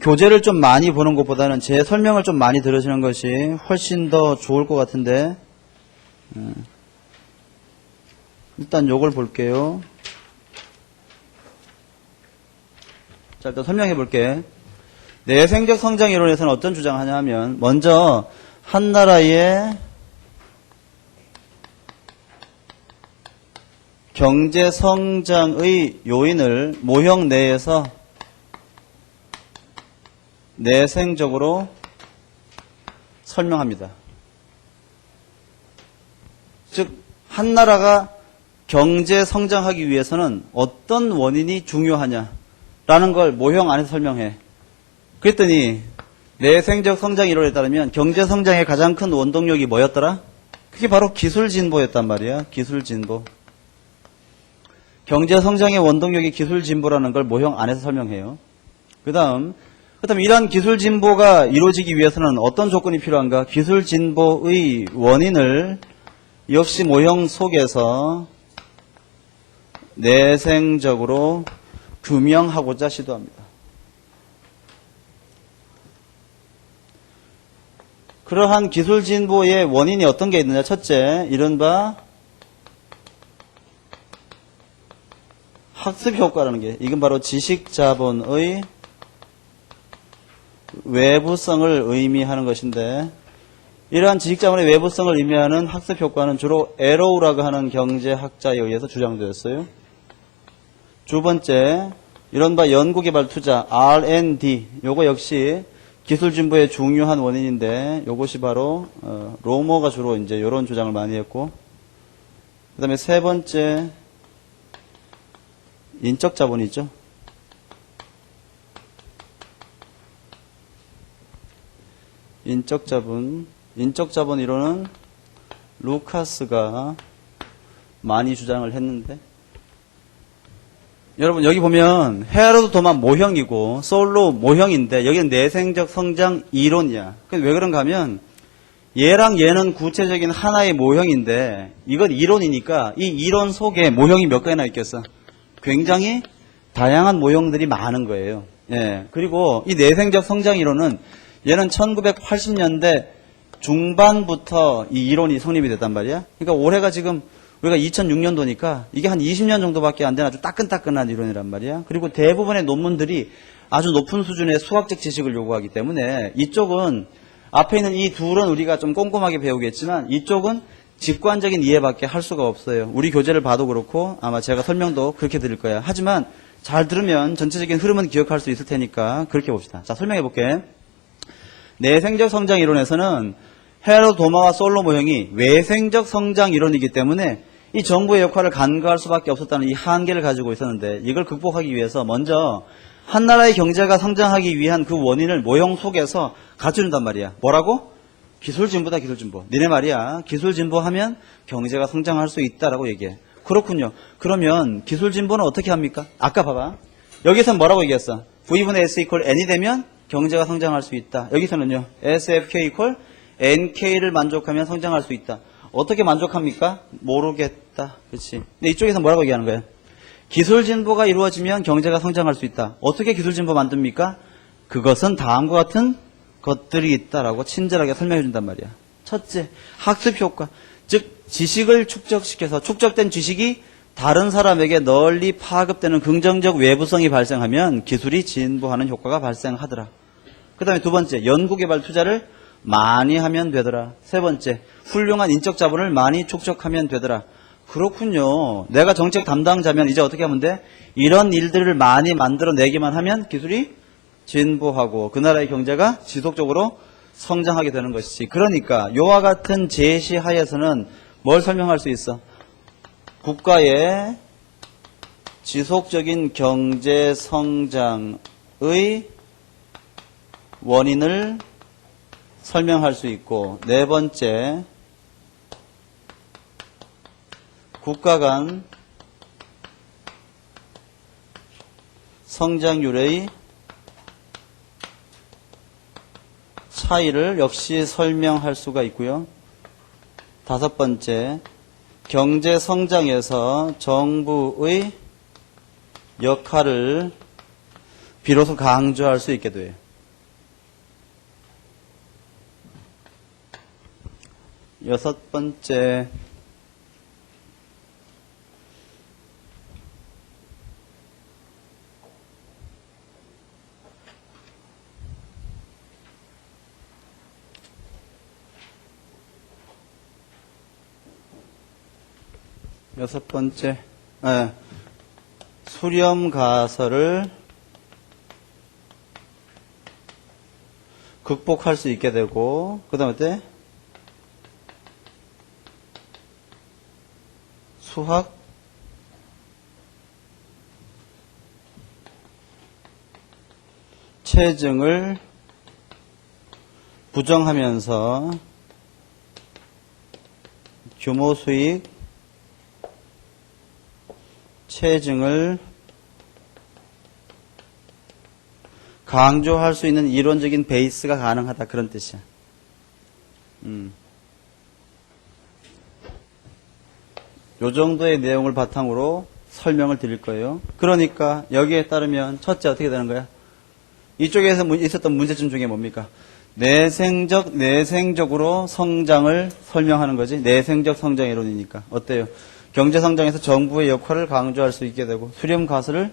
교재를 좀 많이 보는 것보다는 제 설명을 좀 많이 들으시는 것이 훨씬 더 좋을 것 같은데 일단 요걸 볼게요. 자, 일단 설명해 볼게. 내생적 성장 이론에서는 어떤 주장을 하냐면 먼저 한 나라의 경제 성장의 요인을 모형 내에서 내생적으로 설명합니다. 즉, 한 나라가 경제 성장하기 위해서는 어떤 원인이 중요하냐라는 걸 모형 안에서 설명해. 그랬더니 내생적 성장 이론에 따르면 경제 성장의 가장 큰 원동력이 뭐였더라? 그게 바로 기술 진보였단 말이야. 기술 진보. 경제 성장의 원동력이 기술 진보라는 걸 모형 안에서 설명해요. 그다음 이러한 기술 진보가 이루어지기 위해서는 어떤 조건이 필요한가? 기술 진보의 원인을 역시 모형 속에서 내생적으로 규명하고자 시도합니다. 그러한 기술 진보의 원인이 어떤 게 있느냐? 첫째, 이른바 학습 효과라는 게, 이건 바로 지식 자본의 외부성을 의미하는 것인데, 이러한 지식 자본의 외부성을 의미하는 학습 효과는 주로 에로우라고 하는 경제학자에 의해서 주장되었어요. 두 번째, 이른바 연구개발 투자 R&D, 요거 역시 기술 진보의 중요한 원인인데, 요것이 바로 로머가 주로 이제 이런 주장을 많이 했고, 그 다음에 세 번째, 인적 자본이죠. 인적 자본 이론은 루카스가 많이 주장을 했는데, 여러분 여기 보면 헤로드 도마 모형이고 솔로 모형인데 여기는 내생적 성장 이론이야. 왜 그런가 하면 얘랑 얘는 구체적인 하나의 모형인데 이건 이론이니까 이 이론 속에 모형이 몇 개나 있겠어? 굉장히 다양한 모형들이 많은 거예요. 예. 그리고 이 내생적 성장 이론은 얘는 1980년대 중반부터 이 이론이 성립이 됐단 말이야. 그러니까 올해가 지금 우리가 2006년도니까 이게 한 20년 정도밖에 안 되는 아주 따끈따끈한 이론이란 말이야. 그리고 대부분의 논문들이 아주 높은 수준의 수학적 지식을 요구하기 때문에 이쪽은 앞에 있는 이 둘은 우리가 좀 꼼꼼하게 배우겠지만 이쪽은 직관적인 이해밖에 할 수가 없어요. 우리 교재를 봐도 그렇고 아마 제가 설명도 그렇게 드릴 거야. 하지만 잘 들으면 전체적인 흐름은 기억할 수 있을 테니까 그렇게 봅시다. 자, 설명해 볼게. 내생적 성장 이론에서는 헤로드 도마와 솔로 모형이 외생적 성장 이론이기 때문에 이 정부의 역할을 간과할 수밖에 없었다는 이 한계를 가지고 있었는데 이걸 극복하기 위해서 먼저 한 나라의 경제가 성장하기 위한 그 원인을 모형 속에서 갖춰준단 말이야. 뭐라고? 기술 진보다 기술 진보. 니네 말이야. 기술 진보하면 경제가 성장할 수 있다라고 얘기해. 그렇군요. 그러면 기술 진보는 어떻게 합니까? 아까 봐봐. 여기서 뭐라고 얘기했어? V분의 S 이퀄 N이 되면 경제가 성장할 수 있다. 여기서는요. SFK 이퀄 NK를 만족하면 성장할 수 있다. 어떻게 만족합니까? 모르겠다. 그렇지. 근데 이쪽에서 뭐라고 얘기하는 거예요? 기술 진보가 이루어지면 경제가 성장할 수 있다. 어떻게 기술 진보 만듭니까? 그것은 다음과 같은 것들이 있다라고 친절하게 설명해 준단 말이야. 첫째, 학습 효과. 즉 지식을 축적시켜서 축적된 지식이 다른 사람에게 널리 파급되는 긍정적 외부성이 발생하면 기술이 진보하는 효과가 발생하더라. 그 다음에 두 번째, 연구개발 투자를 많이 하면 되더라. 세 번째, 훌륭한 인적 자본을 많이 축적하면 되더라. 그렇군요. 내가 정책 담당자면 이제 어떻게 하면 돼? 이런 일들을 많이 만들어내기만 하면 기술이 진보하고 그 나라의 경제가 지속적으로 성장하게 되는 것이지. 그러니까 이와 같은 제시하에서는 뭘 설명할 수 있어? 국가의 지속적인 경제 성장의 원인을 설명할 수 있고, 네 번째, 국가 간 성장률의 차이를 역시 설명할 수가 있고요. 다섯 번째, 경제 성장에서 정부의 역할을 비로소 강조할 수 있게 돼요. 여섯 번째, 수렴 가설을 극복할 수 있게 되고, 그 다음에 수학 체증을 부정하면서 규모 수익 체증을 강조할 수 있는 이론적인 베이스가 가능하다. 그런 뜻이야. 요 정도의 내용을 바탕으로 설명을 드릴 거예요. 그러니까 여기에 따르면 첫째 어떻게 되는 거야? 이쪽에서 있었던 문제점 중에 뭡니까? 내생적으로 성장을 설명하는 거지. 내생적 성장 이론이니까. 어때요? 경제 성장에서 정부의 역할을 강조할 수 있게 되고, 수렴 가설을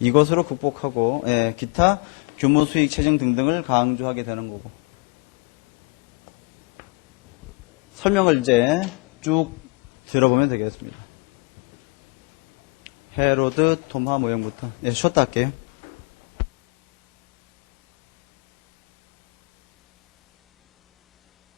이것으로 극복하고, 기타 규모 수익 체증 등등을 강조하게 되는 거고. 설명을 이제 쭉 들어보면 되겠습니다. 헤로드 도마 모형부터. 쉬었다 할게요.